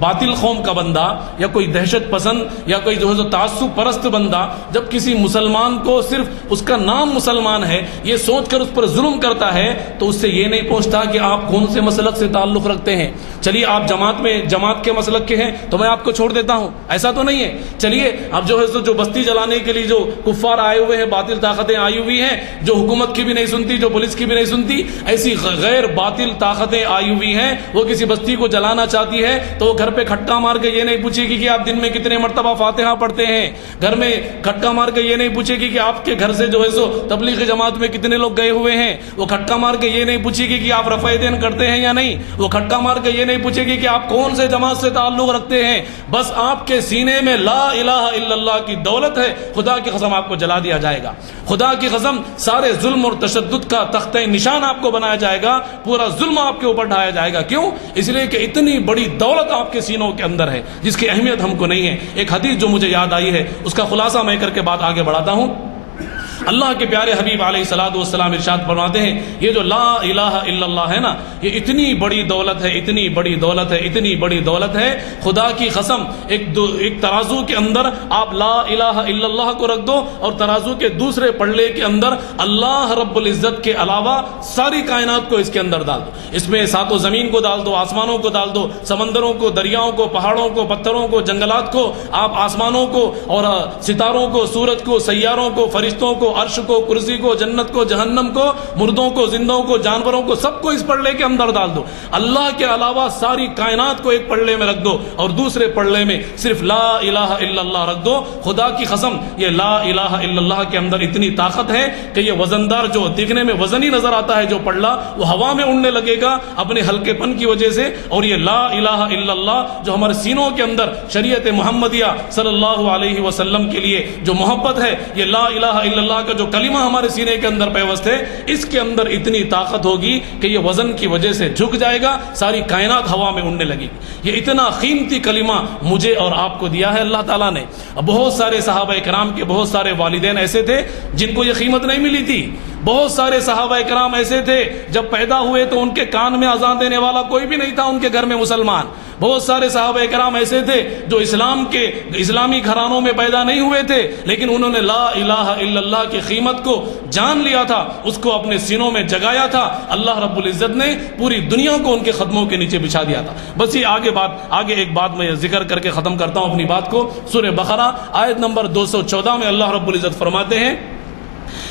باطل قوم کا بندہ یا کوئی دہشت پسند یا کوئی جو ہے تعصب پرست بندہ جب کسی مسلمان کو صرف اس کا نام مسلمان ہے یہ سوچ کر اس پر ظلم کرتا ہے تو اس سے یہ نہیں پوچھتا کہ آپ کون سے مسلک سے تعلق رکھتے ہیں. چلیے آپ جماعت کے مسلک کے ہیں تو میں آپ کو چھوڑ دیتا ہوں, ایسا تو نہیں ہے. چلیے اب جو ہے جو بستی جلانے کے لیے جو کفار آئے ہوئے ہیں, باطل طاقتیں آئی ہوئی ہیں جو حکومت کی بھی نہیں سنتی, جو پولیس کی بھی نہیں سنتی, ایسی غیر باطل طاقتیں آئی ہوئی ہیں, وہ کسی بستی کو جلانا چاہتی ہے تو وہ گھر پہ کھٹکا مار کے یہ نہیں پوچھے گی کہ آپ دن میں کتنے مرتبہ فاتحہ پڑھتے ہیں, گھر میں کھٹکا مار کے یہ نہیں پوچھے گی کہ آپ کے گھر سے جو ہے سو تبلیغی جماعت میں کتنے لوگ گئے ہوئے ہیں, وہ کھٹکا مار کے یہ نہیں پوچھے گی کہ آپ رفع دین کرتے ہیں یا نہیں, وہ کھٹکا مار کے یہ نہیں پوچھے گی کہ آپ کون سے جماعت سے تعلق رکھتے ہیں. بس آپ کے سینے میں لا الہ الا اللہ کی دولت ہے, خدا کی قسم آپ کو جلا دیا جائے گا, خدا کی قسم سارے ظلم اور تشدد کا تختہ نشان آپ کو بنایا جائے گا, پورا ظلم آپ کے اوپر ڈھایا جائے گا. کیوں؟ اس لیے کہ اتنی بڑی دولت آپ کے سینوں کے اندر ہے جس کی اہمیت ہم کو نہیں ہے. ایک حدیث جو مجھے یاد آئی ہے اس کا خلاصہ میں کر کے بات آگے بڑھاتا ہوں. اللہ کے پیارے حبیب علیہ الصلوۃ والسلام ارشاد فرماتے ہیں یہ جو لا الہ الا اللہ ہے نا, یہ اتنی بڑی دولت ہے, اتنی بڑی دولت ہے, اتنی بڑی دولت ہے, خدا کی قسم ایک ترازو کے اندر آپ لا الہ الا اللہ کو رکھ دو اور ترازو کے دوسرے پلڑے کے اندر اللہ رب العزت کے علاوہ ساری کائنات کو اس کے اندر ڈال دو. اس میں ساتوں زمین کو ڈال دو, آسمانوں کو ڈال دو, سمندروں کو, دریاؤں کو, پہاڑوں کو, پتھروں کو, جنگلات کو, آپ آسمانوں کو اور ستاروں کو, سورج کو, سیاروں کو, فرشتوں کو, عرش کو, کرسی کو, جنت کو, جہنم کو, مردوں کو, زندوں کو, جانوروں کو, سب کو اس پلڑے کے اندر ڈال دو. اللہ کے علاوہ ساری کائنات کو ایک پلڑے میں رکھ دو اور دوسرے پلڑے میں صرف لا الہ الا اللہ رکھ دو. خدا کی قسم یہ لا الہ الا اللہ کے اندر اتنی طاقت ہے کہ یہ وزندار جو دیکھنے میں وزنی نظر آتا ہے جو پلڑا وہ ہوا میں اڑنے لگے گا اپنے ہلکے پن کی وجہ سے, اور یہ لا الہ الا اللہ جو ہمارے سینوں کے اندر شریعت محمدیہ صلی اللہ علیہ وسلم کے لیے جو محبت ہے, یہ لا الہ الا اللہ کا جو کلمہ ہمارے سینے کے اندر پیوست ہے, اس کے اندر اتنی طاقت ہوگی کہ یہ وزن کی وجہ سے جھک جائے گا, ساری کائنات ہوا میں اڑنے لگی. یہ اتنا قیمتی کلمہ مجھے اور آپ کو دیا ہے اللہ تعالیٰ نے. بہت سارے صحابہ کرام کے بہت سارے والدین ایسے تھے جن کو یہ قیمت نہیں ملی تھی. بہت سارے صحابہ کرام ایسے تھے جب پیدا ہوئے تو ان کے کان میں اذان دینے والا کوئی بھی نہیں تھا ان کے گھر میں مسلمان. بہت سارے صحابہ کرام ایسے تھے جو اسلامی گھرانوں میں پیدا نہیں ہوئے تھے لیکن انہوں نے لا الہ الا اللہ کی قیمت کو جان لیا تھا, اس کو اپنے سینوں میں جگایا تھا. اللہ رب العزت نے پوری دنیا کو ان کے قدموں کے نیچے بچھا دیا تھا. بس یہ آگے ایک بات میں ذکر کر کے ختم کرتا ہوں اپنی بات کو. سورہ بقرہ آیت نمبر 214 میں اللہ رب العزت فرماتے ہیں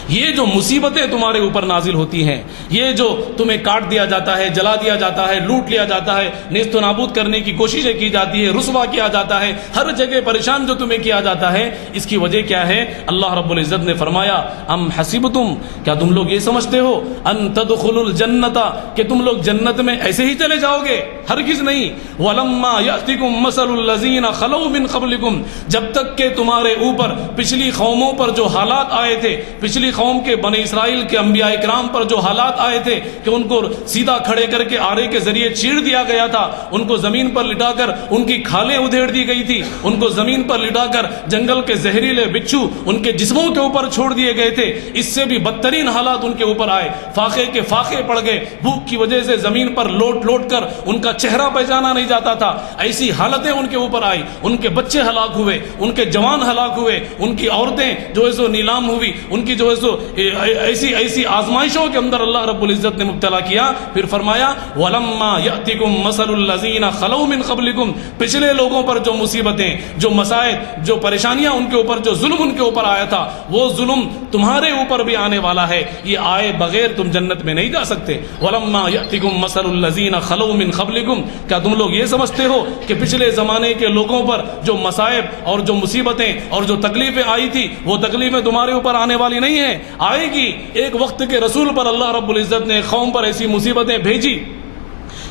یہ جو مصیبتیں تمہارے اوپر نازل ہوتی ہیں, یہ جو تمہیں کاٹ دیا جاتا ہے, جلا دیا جاتا ہے, لوٹ لیا جاتا ہے, نیست و نابود کرنے کی کوششیں کی جاتی ہے, رسوا کیا جاتا ہے, ہر جگہ پریشان جو تمہیں کیا جاتا ہے, اس کی وجہ کیا ہے؟ اللہ رب العزت نے فرمایا ام حسبتم, کیا تم لوگ یہ سمجھتے ہو, ان تدخلوا الجنت, کہ تم لوگ جنت میں ایسے ہی چلے جاؤ گے؟ ہرگز نہیں. ولما یاتکم مثل الذین خلوا من قبلکم, جب تک کہ تمہارے اوپر پچھلی قوموں پر جو حالات آئے تھے, پچھلی قوم کے بنی اسرائیل کے انبیاء اکرام پر جو حالات آئے تھے کہ ان کو سیدھا کھڑے کر کے آرے کے ذریعے چیڑ دیا گیا تھا, ان کو زمین پر لٹا کر ان کی کھالیں ادھیڑ دی گئی تھی, ان کو زمین پر لٹا کر جنگل کے زہریلے بچھو ان کے جسموں کے اوپر چھوڑ دیے گئے تھے. اس سے بھی بدترین حالات ان کے اوپر آئے, فاقے کے فاقے پڑ گئے, بھوک کی وجہ سے زمین پر لوٹ لوٹ کر ان کا چہرہ پہچانا نہیں جاتا تھا. ایسی حالتیں ان کے اوپر آئی, ان کے بچے ہلاک ہوئے, ان کے جوان ہلاک ہوئے, ان کی عورتیں جو ہے سو نیلام ہوئی, ان کی جو ہے سو ایسی آزمائشوں کے اندر اللہ رب العزت نے مبتلا کیا. پھر فرمایا وَلَمَّا يَأْتِكُمْ مَثَلُ الَّذِينَ خَلَوْا مِنْ قَبْلِكُمْ, پچھلے لوگوں پر جو مصیبتیں, جو مصائب, جو پریشانیاں ان کے اوپر, جو ظلم ان کے اوپر آیا تھا, وہ ظلم تمہارے اوپر بھی آنے والا ہے. یہ آئے بغیر تم جنت میں نہیں جا سکتے. وَلَمَّا يَأْتِكُمْ مَثَلُ الَّذِينَ خَلَوْا مِنْ قَبْلِكُمْ, کیا تم لوگ یہ سمجھتے ہو کہ پچھلے زمانے کے لوگوں پر جو مصائب اور جو مصیبتیں اور جو تکلیفیں آئی تھی وہ تکلیفیں تمہارے اوپر آنے والی نہیں ہیں؟ آئے گی. ایک وقت کے رسول پر اللہ رب العزت نے قوم پر ایسی مصیبتیں بھیجی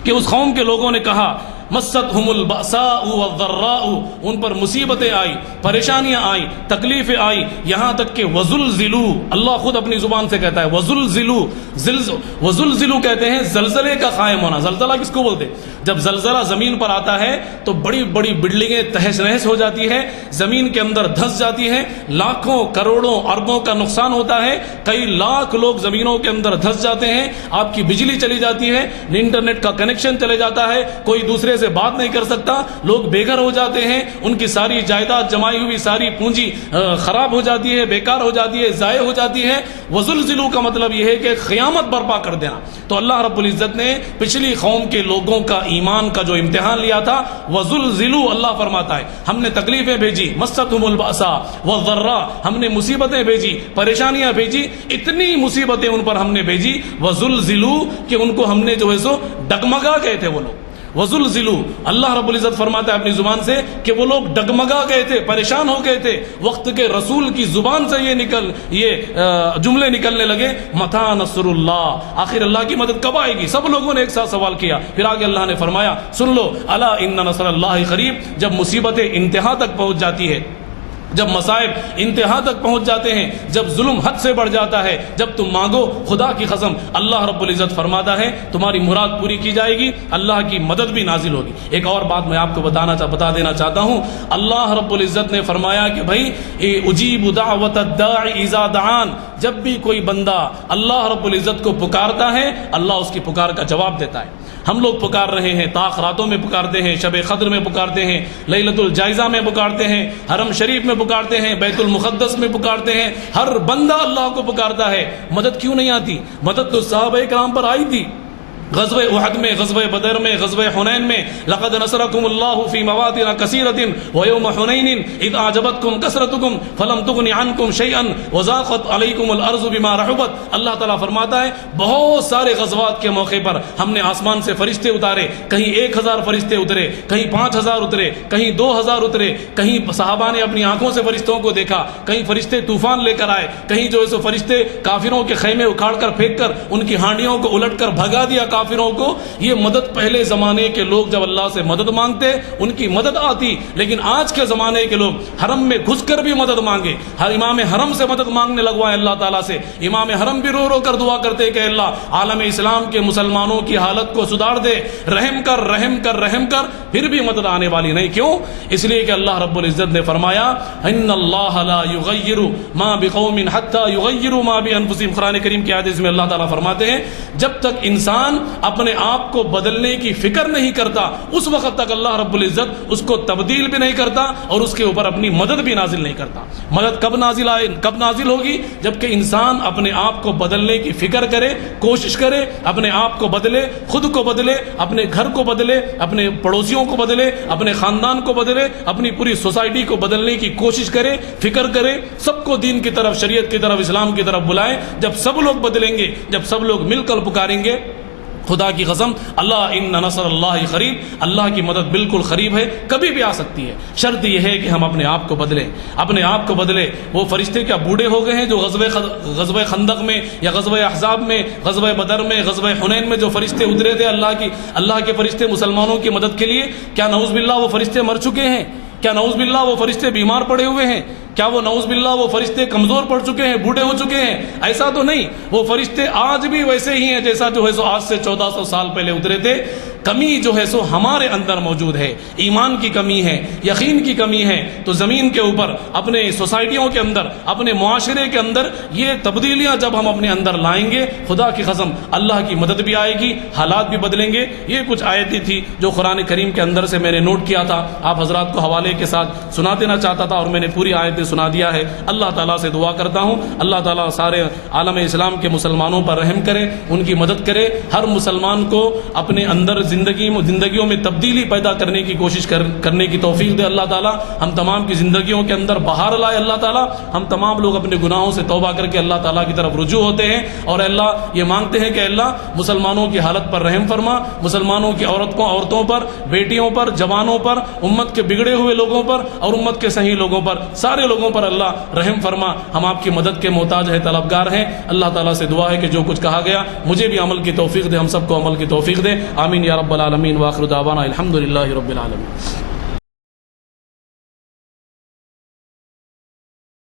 کہ اس قوم کے لوگوں نے کہا مستہم البأساء والضراء, ان پر مصیبتیں آئی, پریشانیاں آئیں, تکلیفیں آئی, یہاں تک کہ وزلزلوا, اللہ خود اپنی زبان سے کہتا ہے وزلزلوا, وزلزلوا کہتے ہیں زلزلے کا قائم ہونا. زلزلہ کس کو بولتے؟ جب زلزلہ زمین پر آتا ہے تو بڑی بڑی بلڈنگیں تہس نہس ہو جاتی ہے, زمین کے اندر دھس جاتی ہے, لاکھوں کروڑوں اربوں کا نقصان ہوتا ہے, کئی لاکھ لوگ زمینوں کے اندر دھس جاتے ہیں, آپ کی بجلی چلی جاتی ہے, انٹرنیٹ کا کنیکشن چلے جاتا ہے, کوئی دوسرے دوسرے سے بات نہیں کر سکتا، لوگ بے گھر ہو جاتے ہیں، ان کی ساری جائیداد جمائی ہوئی ساری پونجی خراب ہو جاتی ہے، بیکار ہو جاتی ہے، ضائع ہو جاتی ہے۔ وزلزلوا کا مطلب یہ ہے کہ قیامت برپا کر دینا۔ تو اللہ رب العزت نے پچھلی قوم کے لوگوں کا ایمان کا جو امتحان لیا تھا، وزلزلوا اللہ فرماتا ہے ہم نے تکلیفیں بھیجی، مستهم البأساء والضراء، ہم نے مصیبتیں بھیجی، پریشانیاں بھیجی، اتنی مصیبتیں ان پر ہم نے بھیجی، وزلزلوا کہ ان کو ہم نے جو ہے سو ڈگمگا گئے تھے وہ لوگ۔ وزلزلوا اللہ رب العزت فرماتا ہے اپنی زبان سے کہ وہ لوگ ڈگمگا گئے تھے، پریشان ہو گئے تھے، وقت کے رسول کی زبان سے یہ جملے نکلنے لگے، متى نصر اللہ، آخر اللہ کی مدد کب آئے گی؟ سب لوگوں نے ایک ساتھ سوال کیا۔ پھر آگے اللہ نے فرمایا سن لو، الا ان نصر اللہ قریب۔ جب مصیبتیں انتہا تک پہنچ جاتی ہے، جب مصائب انتہا تک پہنچ جاتے ہیں، جب ظلم حد سے بڑھ جاتا ہے، جب تم مانگو، خدا کی قسم اللہ رب العزت فرماتا ہے تمہاری مراد پوری کی جائے گی، اللہ کی مدد بھی نازل ہوگی۔ ایک اور بات میں آپ کو بتا دینا چاہتا ہوں، اللہ رب العزت نے فرمایا کہ بھائی اجیب دعوت الداع اذا دعان، جب بھی کوئی بندہ اللہ رب العزت کو پکارتا ہے، اللہ اس کی پکار کا جواب دیتا ہے۔ ہم لوگ پکار رہے ہیں، طاق راتوں میں پکارتے ہیں، شب قدر میں پکارتے ہیں، لیلۃ الجائزہ میں پکارتے ہیں، حرم شریف میں پکارتے ہیں، بیت المقدس میں پکارتے ہیں، ہر بندہ اللہ کو پکارتا ہے۔ مدد کیوں نہیں آتی؟ مدد تو صحابہ کرام پر آئی تھی، غزوہ احد میں، غزوہ بدر میں، غزوہ حنین میں، لقد نصرکم اللہ فی مواطن کثیرۃ ویوم حنین اذ اعجبتکم کثرتکم فلم تغن عنکم شیئا وضاقت علیکم الارض بما رحبت۔ اللہ تعالیٰ فرماتا ہے بہت سارے غزوات کے موقع پر ہم نے آسمان سے فرشتے اتارے، کہیں 1000 فرشتے اترے، کہیں 5000 اترے، کہیں 2000 اترے، کہیں صحابہ نے اپنی آنکھوں سے فرشتوں کو دیکھا، کہیں فرشتے طوفان لے کر آئے، کہیں جو ہے سو فرشتے کافروں کے خیمے اکھاڑ کر پھینک کر ان کی ہانڈیوں کو الٹ کر بھگا دیا کافروں کو۔ یہ مدد پہلے زمانے کے لوگ جب اللہ سے مدد مانگتے ان کی مدد آتی، لیکن آج کے زمانے کے لوگ حرم میں گھس کر بھی مدد مانگے، ہر امام حرم سے مدد مانگنے لگوائے اللہ تعالیٰ سے۔ امام حرم بھی رو رو کر دعا کرتے کہ اللہ عالم اسلام کے مسلمانوں کی حالت کو سدھار دے، رحم کر رحم کر رحم کر، پھر بھی مدد آنے والی نہیں۔ کیوں؟ اس لیے کہ اللہ رب العزت نے فرمایا ان اللہ لا یغیر ما بقوم حتی یغیروا ما بانفسہم۔ قرآن کریم کی آیت میں اللہ تعالیٰ فرماتے ہیں جب تک انسان اپنے آپ کو بدلنے کی فکر نہیں کرتا اس وقت تک اللہ رب العزت اس کو تبدیل بھی نہیں کرتا اور اس کے اوپر اپنی مدد بھی نازل نہیں کرتا۔ مدد کب نازل ہوگی؟ جبکہ انسان اپنے آپ کو بدلنے کی فکر کرے، کوشش کرے، اپنے آپ کو بدلے، خود کو بدلے، اپنے گھر کو بدلے، اپنے پڑوسیوں کو بدلے، اپنے خاندان کو بدلے، اپنی پوری سوسائٹی کو بدلنے کی کوشش کرے، فکر کرے، سب کو دین کی طرف، شریعت کی طرف، اسلام کی طرف بلائے۔ جب سب لوگ بدلیں گے، جب سب لوگ مل کر پکاریں گے، خدا کی قسم اللہ ان نصر اللہ قریب، اللہ کی مدد بالکل قریب ہے، کبھی بھی آ سکتی ہے۔ شرط یہ ہے کہ ہم اپنے آپ کو بدلیں، اپنے آپ کو بدلیں۔ وہ فرشتے کیا بوڑھے ہو گئے ہیں جو غزوہ خندق میں یا غزوہ احزاب میں، غزوہ بدر میں، غزوہ حنین میں جو فرشتے اترے تھے اللہ کے فرشتے مسلمانوں کی مدد کے لیے، کیا نعوذ باللہ وہ فرشتے مر چکے ہیں؟ کیا نعوذ باللہ وہ فرشتے بیمار پڑے ہوئے ہیں؟ کیا وہ نعوذ باللہ وہ فرشتے کمزور پڑ چکے ہیں، بوڑھے ہو چکے ہیں؟ ایسا تو نہیں، وہ فرشتے آج بھی ویسے ہی ہیں جیسا جو ہے سو آج سے 1400 سال پہلے اترے تھے۔ کمی جو ہے سو ہمارے اندر موجود ہے، ایمان کی کمی ہے، یقین کی کمی ہے، تو زمین کے اوپر، اپنے سوسائٹیوں کے اندر، اپنے معاشرے کے اندر یہ تبدیلیاں جب ہم اپنے اندر لائیں گے، خدا کی قسم اللہ کی مدد بھی آئے گی، حالات بھی بدلیں گے۔ یہ کچھ آیتیں تھی جو قرآن کریم کے اندر سے میں نے نوٹ کیا تھا، آپ حضرات کو حوالے کے ساتھ سنا دینا چاہتا تھا اور میں نے پوری آیتیں سنا دیا ہے۔ اللہ تعالیٰ سے دعا کرتا ہوں اللہ تعالیٰ سارے عالم اسلام کے مسلمانوں پر رحم کرے، ان کی مدد کرے، ہر مسلمان کو اپنے اندر زندگیوں میں تبدیلی پیدا کرنے کی کوشش کرنے کی توفیق دے اللہ تعالیٰ۔ ہم تمام کی زندگیوں کے اندر بہار لائے اللہ تعالیٰ۔ ہم تمام لوگ اپنے گناہوں سے توبہ کر کے اللہ تعالیٰ کی طرف رجوع ہوتے ہیں اور اللہ یہ مانگتے ہیں کہ اللہ مسلمانوں کی حالت پر رحم فرما، مسلمانوں کی عورتوں پر، بیٹیوں پر، جوانوں پر، امت کے بگڑے ہوئے لوگوں پر اور امت کے صحیح لوگوں پر، سارے لوگوں پر اللہ رحم فرما۔ ہم آپ کی مدد کے محتاج ہیں، طلبگار ہیں۔ اللہ تعالیٰ سے دعا ہے کہ جو کچھ کہا گیا مجھے بھی عمل کی توفیق دے، ہم سب کو عمل کی توفیق دے، آمین یا رب العالمین۔ وآخر دعوانا الحمد للہ رب العالمین۔